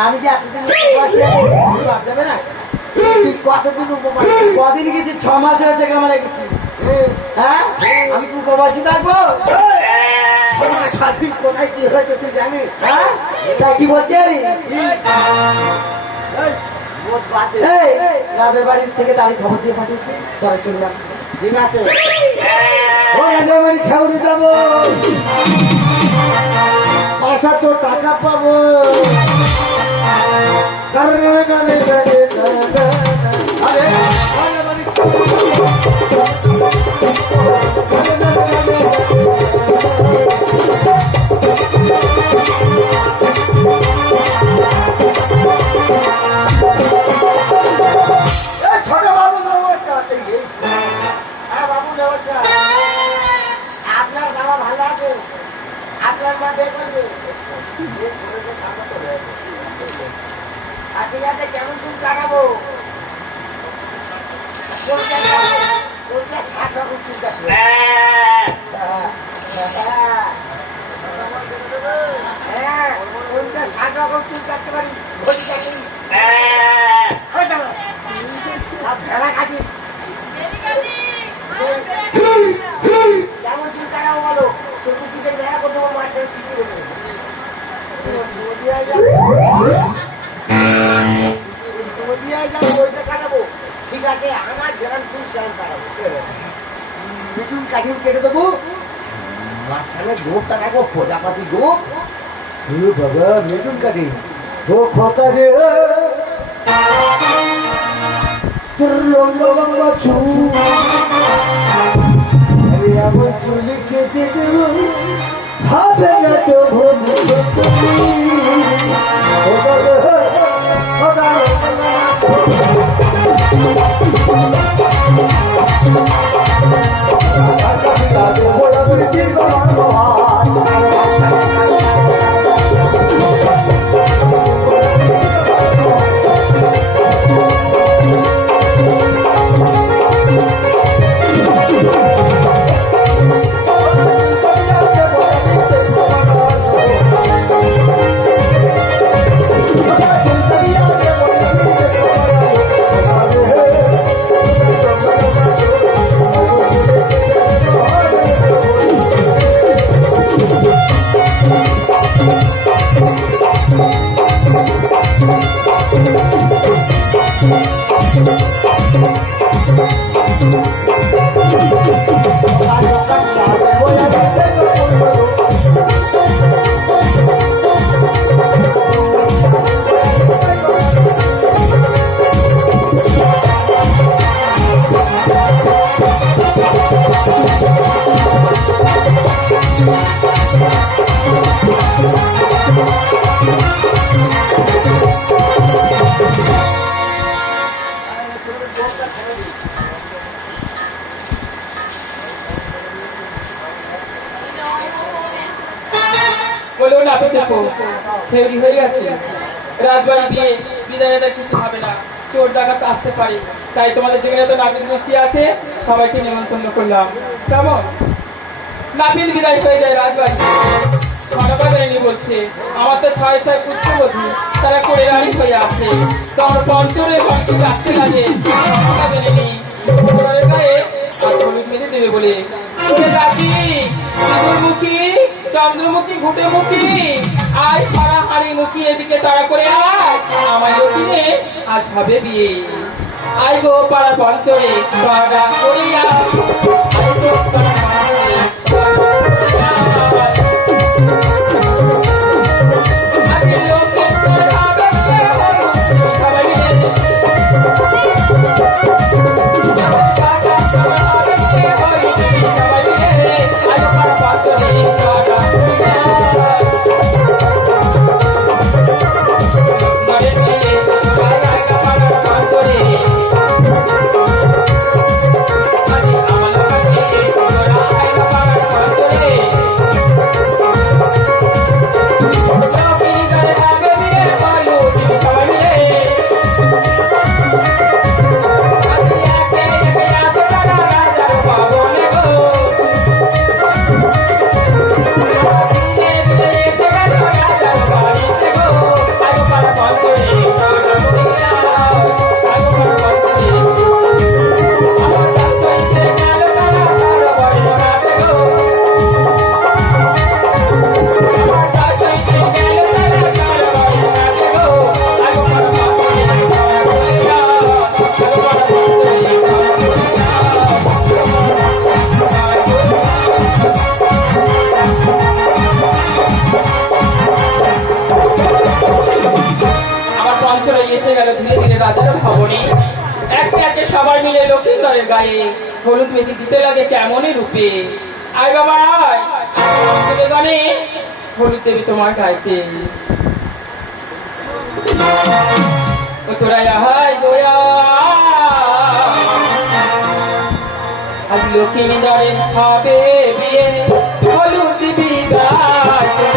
আমি যে এতদিন যাবে না কতদিন উপবাস কদিন গেছি 6 মাস হয়েছে কামালে গেছি হ্যাঁ আমি কি উপবাসী থাকবো কোথায় কি হয়েছে তুই জানিস হ্যাঁ তাই কি বলছি রাজের বাড়ির থেকে তারিখ খবর দিয়ে পাঠিয়েছি তোরা চলে যাবো ঠিক আছে ও রাজের বাড়ি খেউরে যাবো পয়সা তো টাকা পাবো ছোট বাবু নমস্কার হ্যাঁ বাবু নমস্কার আপনার বাবা ভালো আছে আপনার মা বের করবে ঠিক আছে কেমন চুল কাটাবো 60 রকম চুল কাটবো 60 রকম চুল কাটতে পারি ঘড়ি কাটি ভেড়া কাটি কেমন চুল কাটাবো বলো চতুর্দিকে ভেড়া করতে পারবো মাঝখানে চিঠি দেবো ঠিক আছে আমার যেরকম চুল সেরকম কাটাবো মিটুন কাঠিও কেটে দেবো মাঝখানে গোপটা রাখবো প্রজাপতি গোপ বাবা মিটুন কাঠি ও খোকা রে তোর লম্বা লম্বা চুল আমি আমার চুল কেটে দেবো হবে না তো ভুল বলো না দেখো ফেরি হয়ে গেছে রাজবাড়ি বিয়ে বিদায়টা কিছু হবে না চোর ডাকাত আসতে পারে তাই তোমাদের যেখানে তো নাপিত গোষ্ঠী আছে সবাইকে নিমন্ত্রণ করলাম কেমন নাপিত বিদায় হয়ে যায় রাজবাড়ি সরকারি বলছে আমার তো ছয় ছয় পুত্রবধূ তারা করে রানী হয়ে আছে তো আমার পঞ্চরে ঘন্টি রাখতে লাগে দেবে বলে চন্দ্রমুখী চন্দ্রমুখী ঘুটেমুখী আজ সারা হাড়ি মুখী এদিকে তারা করে আয় আমার কিনে আজ হবে বিয়ে আই গো পাড়া পঞ্চরে তারা করিয়া সবাই মিলে লক্ষ্মীন্দরের গায়ে হলুদ মেহেদি দিতে লাগে এমনই রূপে আয় বাবা আয় গানে হলুদ দেবী তোমার গাইতে তোরা হাই দোয়া আজ লক্ষ্মীন্দরে হবে বিয়ে হলুদ দিবি গাইতে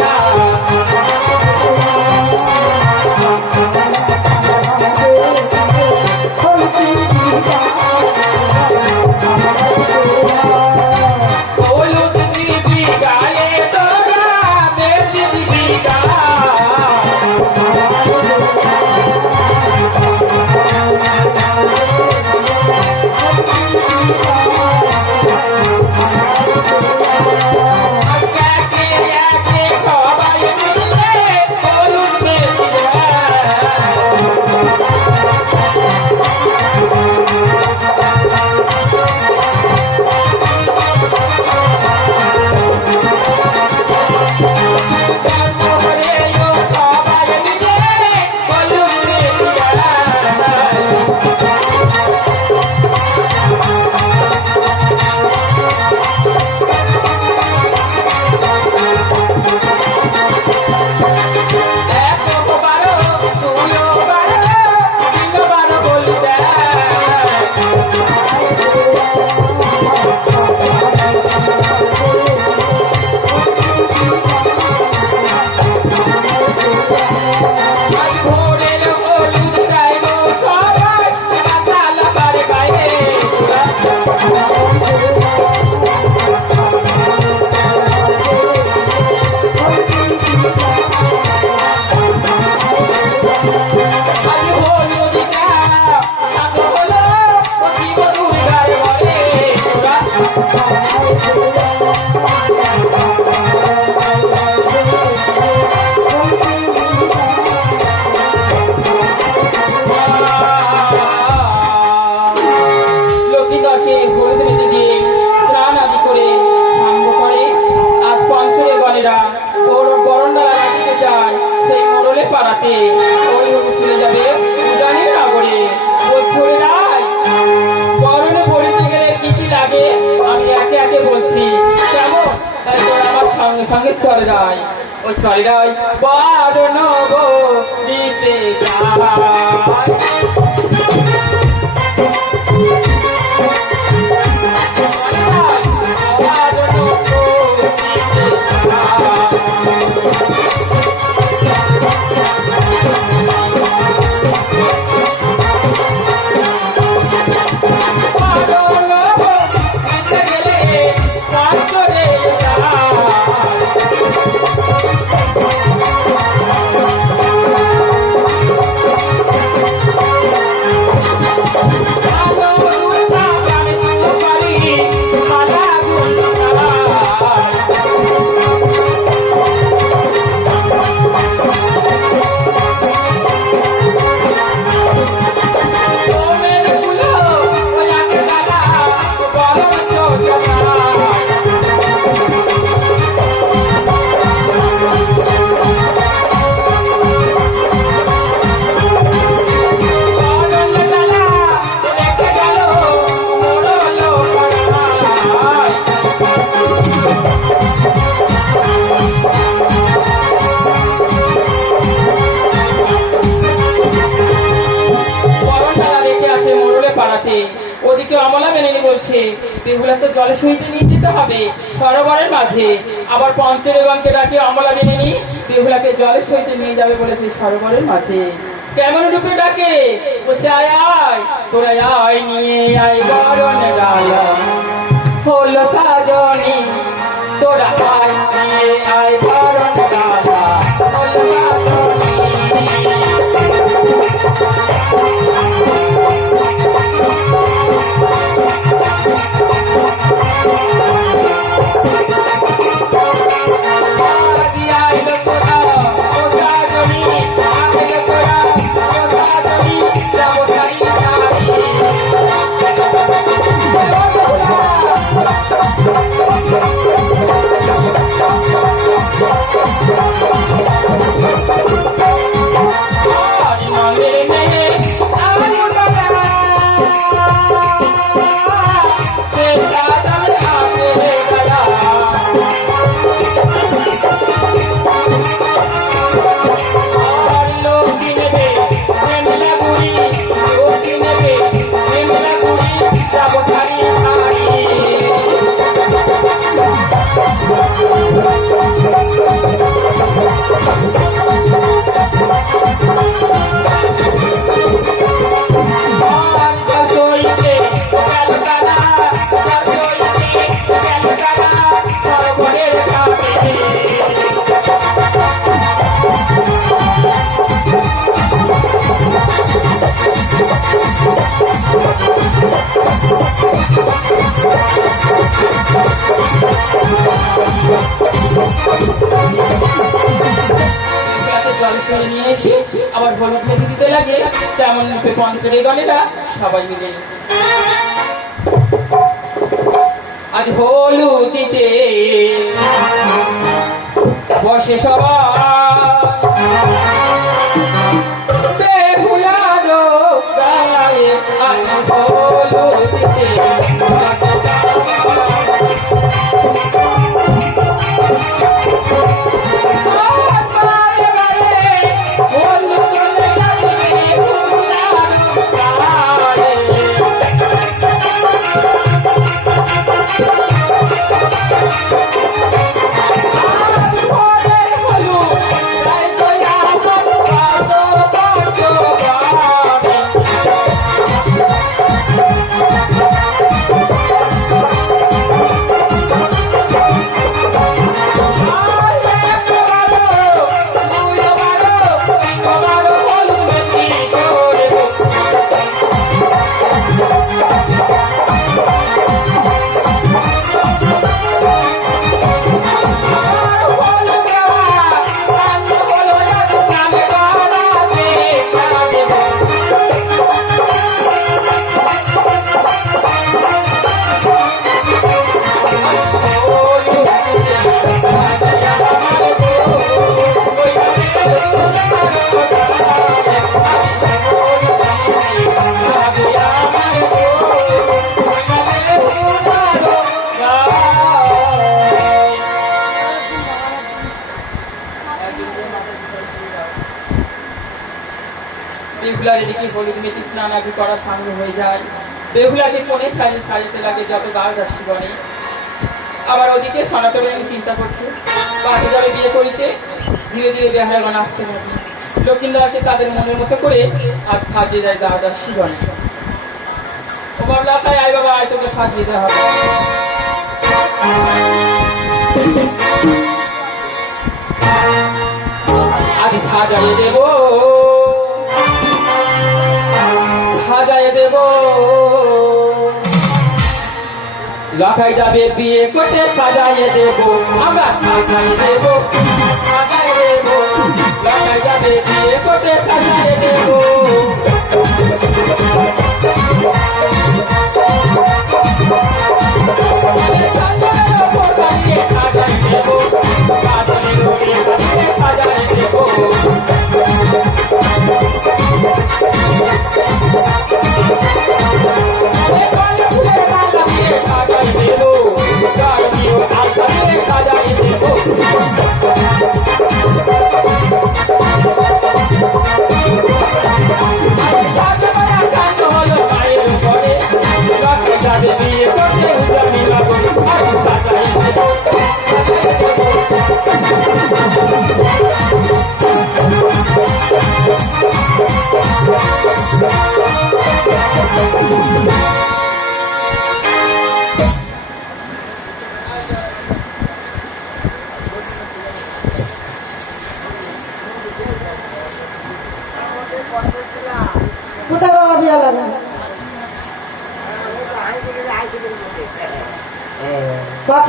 সঙ্গে চলে যায় ওই চলে যায় বড় নব দিতে যায় বেহুলা তো জলে সহিতে নিয়ে যেতে হবে সরোবরের মাঝে। আবার পঞ্চরেগণকে ডাকে অমলা বিনিনি বেহুলাকে জলে সহিতে নিয়ে যাবে বলেছে সরোবরের মাঝে। কেমন রূপে ডাকে? বলছে আয় আয় তোরা আয় নিয়ে আয় বরণ ডালা হলো সাজনি তোরা আয় নিয়ে আয় বরণ ডালা হলো নিয়ে এসে আবার হলুদ মেহেদি দিতে লাগে। তেমন রূপে পঞ্চরেগণেরা সবাই মিলে আজ হলুদ দিতে বসে সবাই বেহুলারো গায়ে আজ হলুদ দিতে বেহুলার এদিকে হলুদ মেহেদি স্নান আদি করা সাঙ্গ হয়ে যায়। বেহুলাকে কোণে সাজাতে লাগে যত গাছ রাশি বনে। আবার ওদিকে সনাতন চিন্তা করছে বাসে যাবে বিয়ে করিতে। ধীরে ধীরে বেহারাগণ আসতে থাকে। লক্ষ্মীন্দরকে তাদের মনের মতো করে আজ সাজিয়ে যায় গাছ রাশি বনে। ও বাবলা তাই আয় বাবা আয় তোকে সাজিয়ে দেওয়া হবে। আজ সাজাইয়ে দেব সাজাইয়ে দেব লখাই যাবে বিয়ে করতে সাজাইয়ে দেব আমরা সাজাইয়ে দেব সাজাইয়ে দেব লখাই যাবে বিয়ে করতে সাজাইয়ে দেব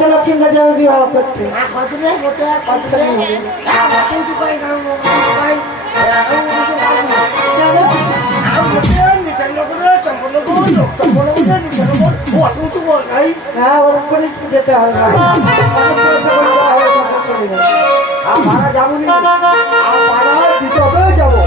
আসে লক্ষ্মীন্দর যাবে বিবাহ করতে। কতদিনে হতে কতদিনে কিছু পাই না পাই হ্যাঁ ওরকম করে যেতে হবে, অনেক পয়সা করে দেওয়া হবে, তখন চলে যাবে। ভাড়া যাবো নি ভাড়া দিতে হবে যাবো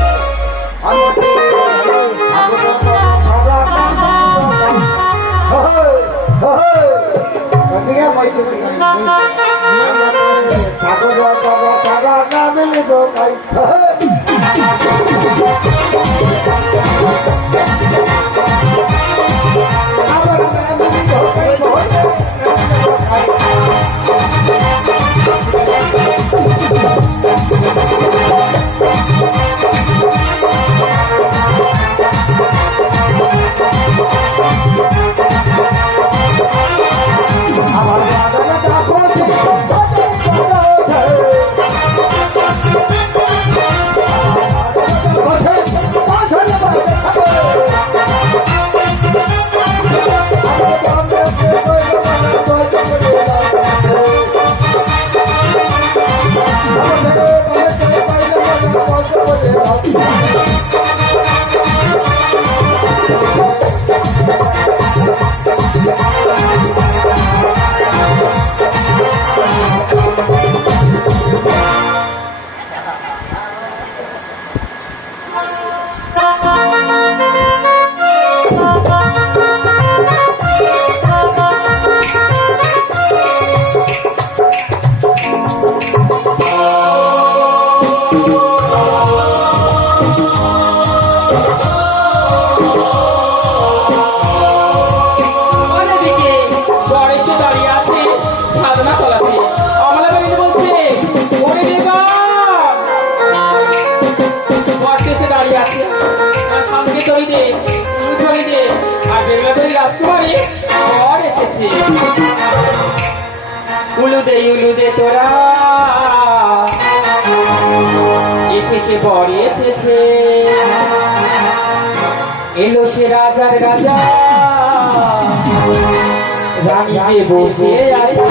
অন্যদিকে বর এসে দাঁড়িয়ে আছে সাধনা তলাতে। অমলা বেগম বলছে, ওরে বেগম! বর এসে দাঁড়িয়ে আছে, আর সঙ্গে তরি দে, তরি দে, আর বেগলাদের রাজকুমারী বর এসেছে। উলুদে তোরা এসেছে, বর এসেছে, এলো সে রাজার রাজা, রানী যে বসে আছে।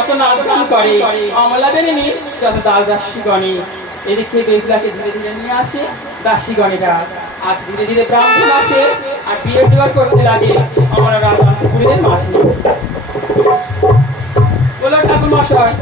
কত নাচ গান করে অমলা বেরেনি যত দাস দাসীগণে। এদিকে বেহুলাকে ধীরে ধীরে নিয়ে আসে দাসীগণেরা। আজ ধীরে ধীরে ব্রাহ্মণ আসে আর বিয়ের জোগাড় করতে লাগে আমরা রাজপুরের মাঝে। বলো ঠাকুর মশাই।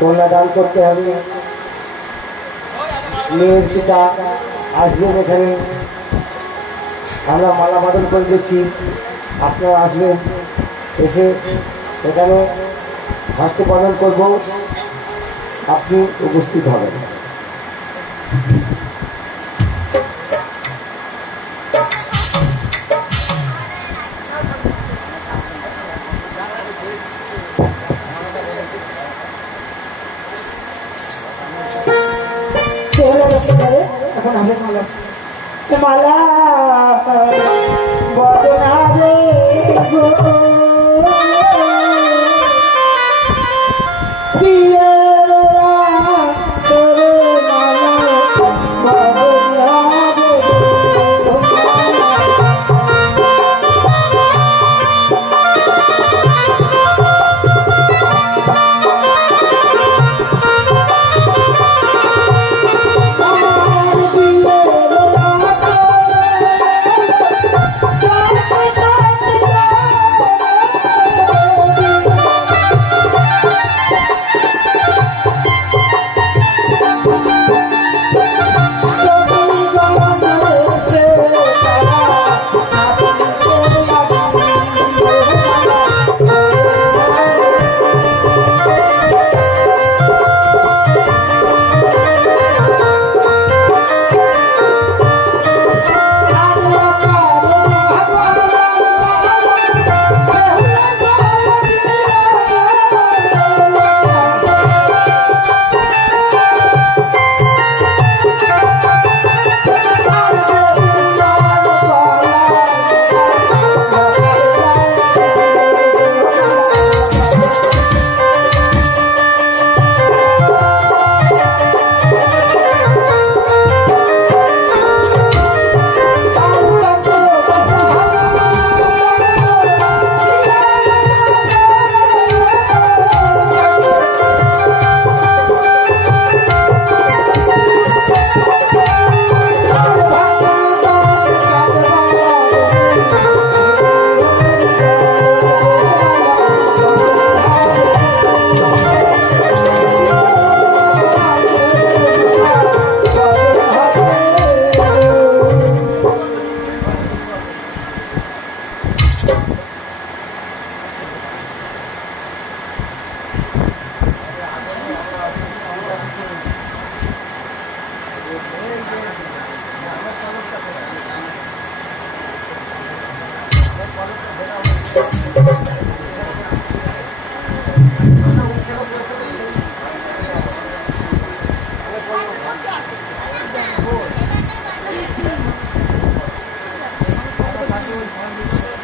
কন্যাদান করতে হবে। মেয়ের পিতা আসবেন এখানে, আমরা মালা বদল করে দিচ্ছি, আপনারা আসবেন, এসে এখানে হস্ত বদল করব, আপনি উপস্থিত হবেন। এখন আসেন মালা মালা বদনাবে গো পিয়ের সরে মালা বদনাবে গো আমার পিয়ের সরে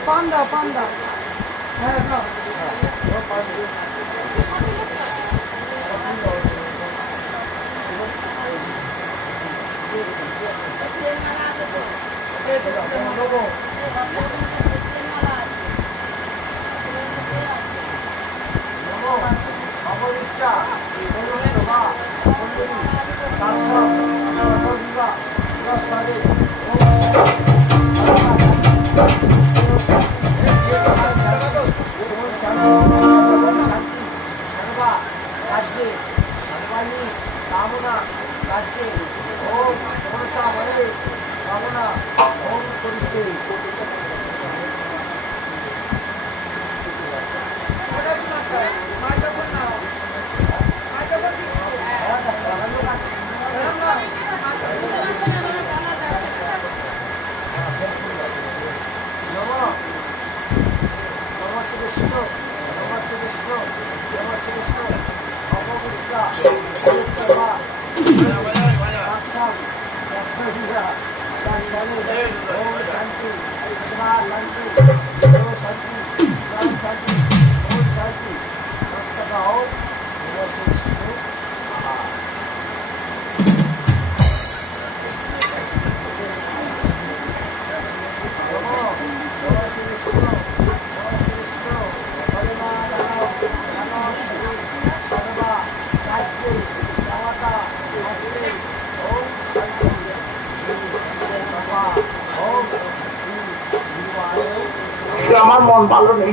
পান দাও পান দাও হ্যাঁ দাও। আমার মন ভালো নেই।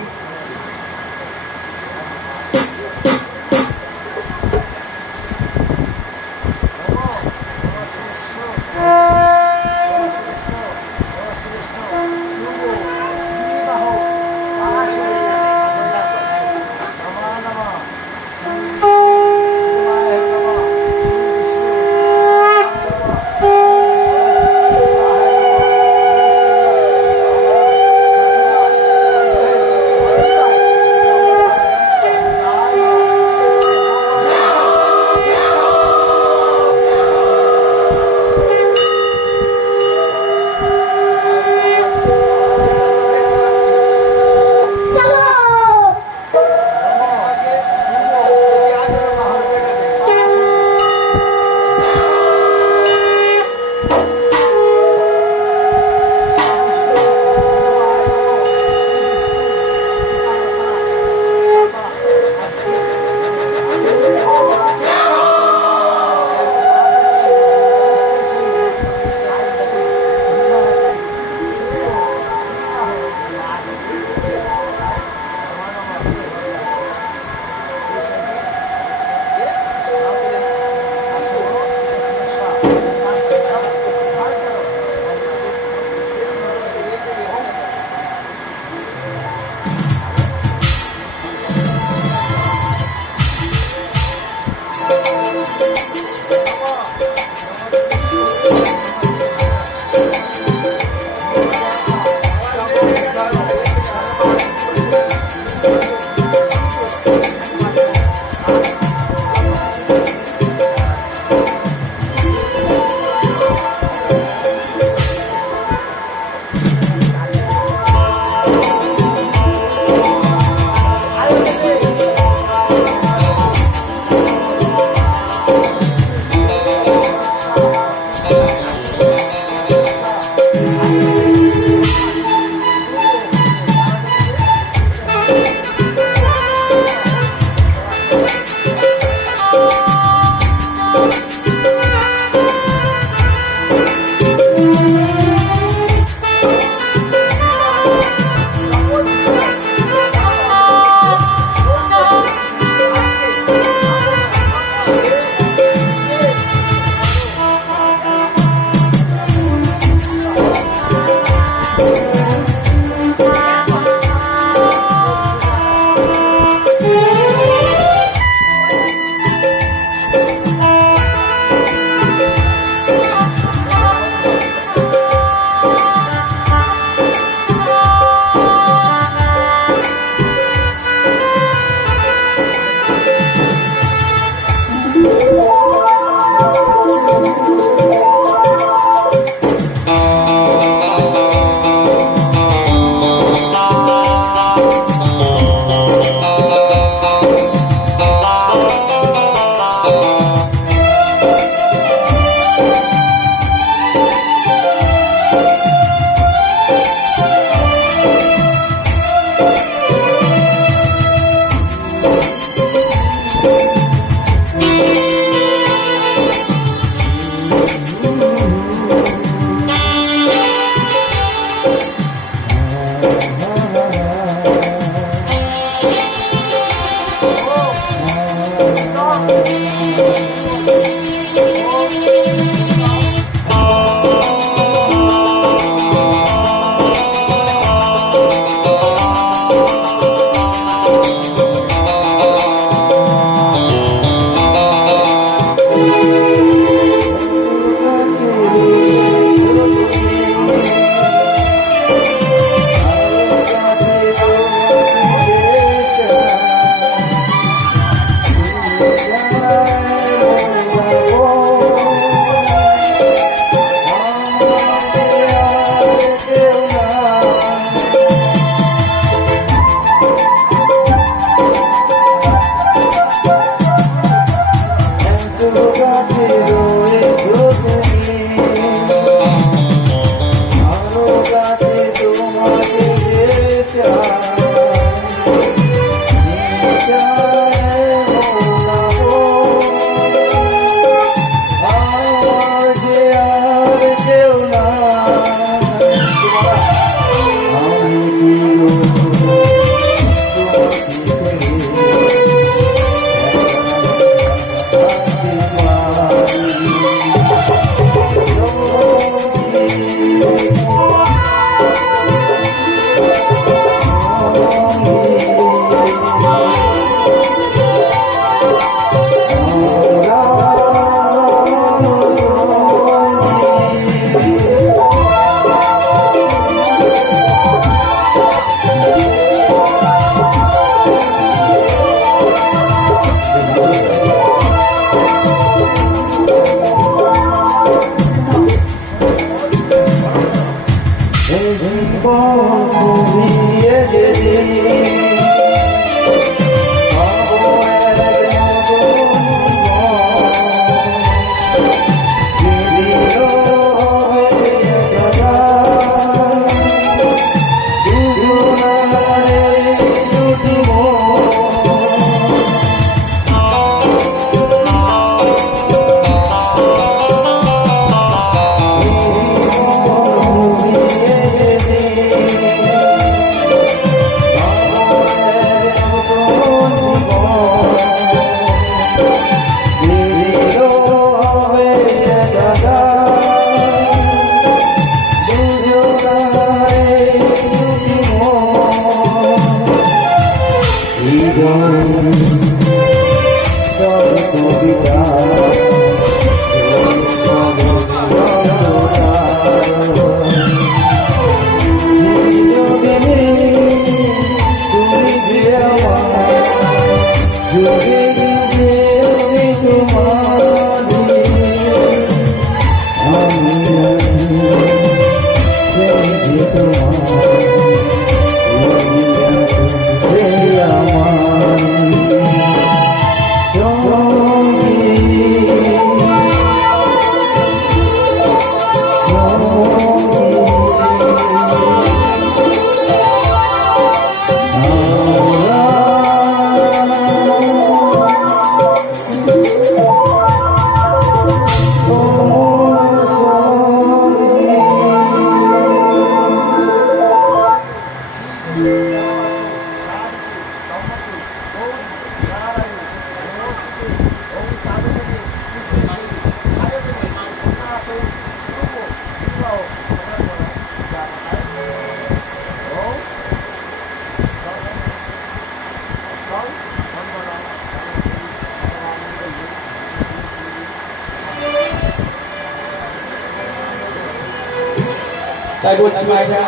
তাই বলছি মায়েরা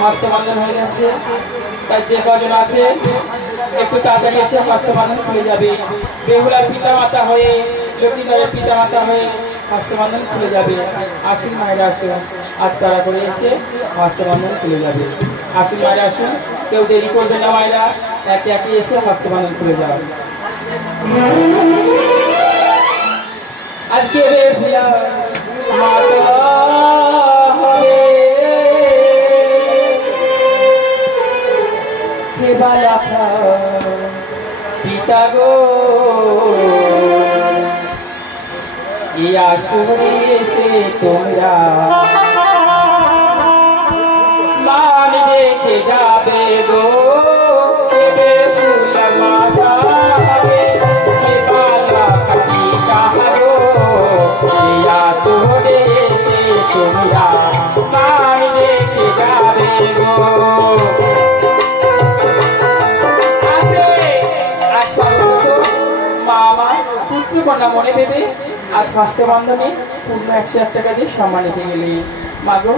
হস্তবন্ধন হয়ে যাচ্ছে, তাই যে কজন আছে একটু তাড়াতাড়ি এসে হস্তবন্ধন খুলে যাবে। বেহুলার পিতা মাতা হয়ে, লক্ষ্মীধরের পিতা মাতা হয়ে হস্তবন্ধন খুলে যাবে। আসুন মায়েরা আসুন, আজ তাড়া করে এসে হস্তবন্ধন খুলে যাবে। আসুন মায়েরা আসুন, কেউ দেরি করবে না মায়েরা, একে একে এসে হস্তবন্ধন খুলে যাবে। আজকে বেহুলা মাতা হবে পিতা গো, এই আসরে এসে তোমরা মান রেখে যাবে। কন্যা মনে ভেবে আজ হস্তবন্ধনে পূর্ণ 101 টাকা দিয়ে সম্মান নিতে গেলে। মাগো,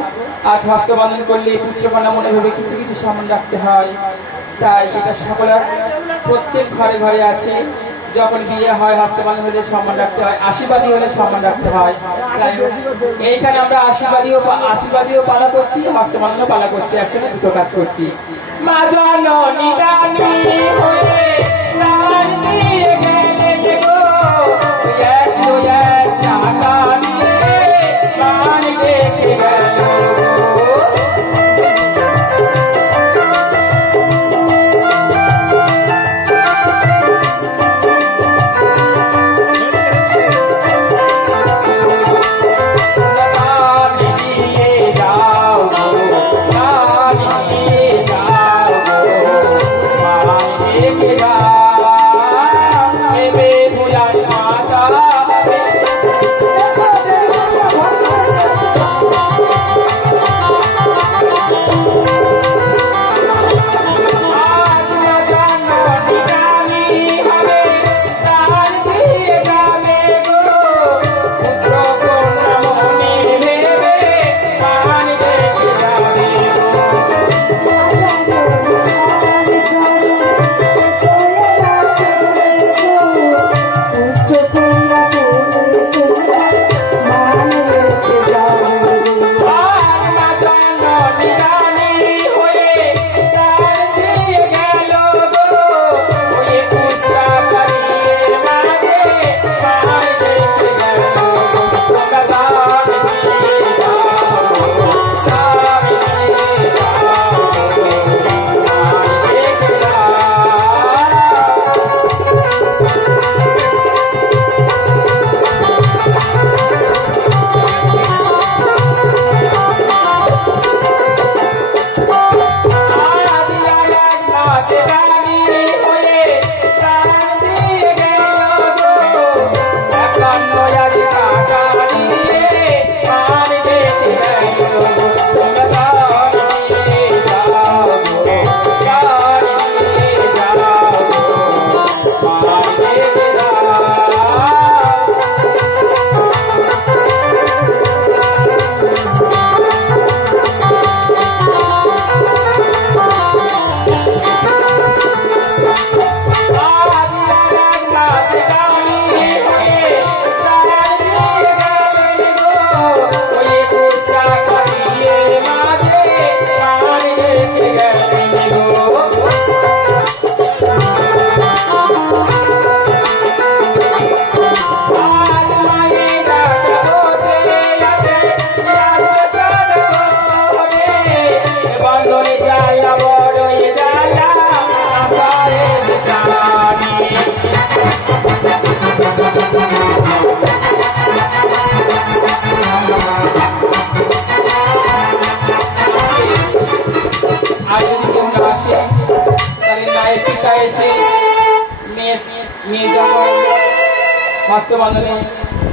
আজ হস্তবন্ধন করলে পুত্র কন্যা মনে ভেবে কিছু কিছু সম্মান রাখতে হয়। তাই এটা সকলের প্রত্যেক ঘরে ঘরে আছে। যখন বিয়ে হয় হস্তবন্ধন হলে সম্মান রাখতে হয়, আশীর্বাদী হলে সম্মান রাখতে হয়। তাই এইখানে আমরা আশীর্বাদীও পালা করছি, হস্তবন্ধনও পালা করছি, একসঙ্গে দুটো কাজ করছি। মা জননী দানী হয়ে প্রাণ দিয়ে গেলে গো, 101 টাকা দিয়ে প্রাণ রেখে গেল। হস্তবন্ধনে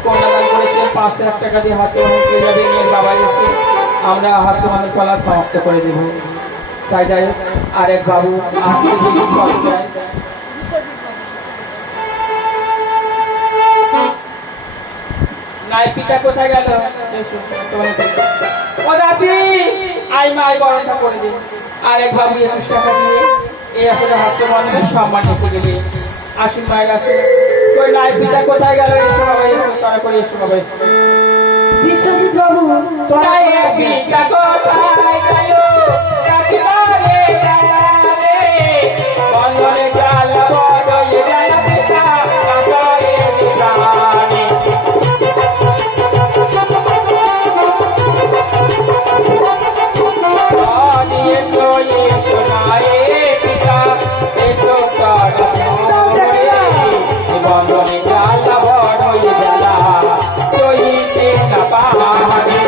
কন্যাদান করেছে, 500 টাকা দিয়ে হস্তবন্ধন পেয়ে যাবে। মেয়ের বাবা এসে আমরা হস্তবন্ধন পালা সমাপ্ত করে দেব। তাই যাই হোক, আরেক বাবু আসতে যায়। নাইপিটা কোথায় গেল? এসো ও দাসি, আই মাই বরণটা করে দিন। আরেক বাবু 21 টাকা দিয়ে এই আসলে হস্তবন্ধনের সম্মান নিতে গেলে। আসুন মায়ের আসুন। ওই নাইপিটা কোথায় গেল? এসো বাবা, এসো তাড়াতাড়ি এসো বাবা, এসো। বিশ্বজিৎ বাবু, তোরা নাইপিটা কোথায় গেল? কাকিমা রে জানালে বন্ধনে জ্বালা বদলে জানা পিতা কাকায়ে দিবানে। এসো এসো নায়ে পিতা, এসো বন্ধনে জ্বালা বদলে জ্বালা সইতে না পাহাড়ে।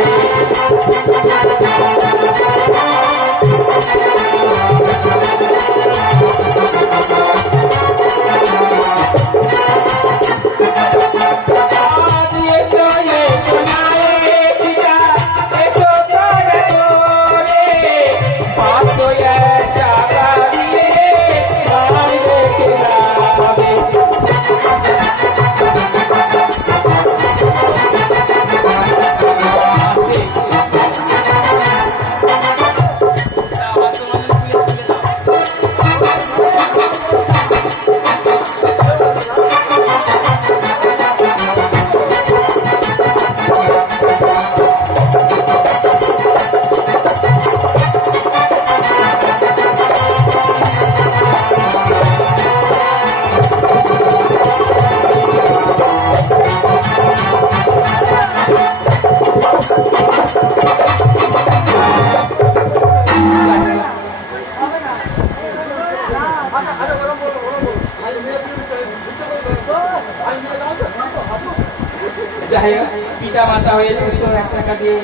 যাই হোক, পিতা মাতা হয়ে 201 টাকা দিয়ে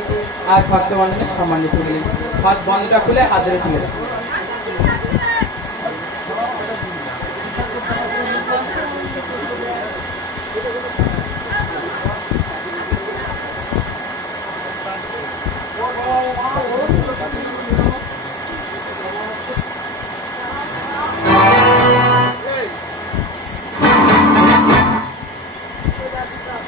আজ হস্তবন্ধনে সম্মানিত হলেন। হাত বন্ধটা খুলে হাত ধরে তুলে দাও।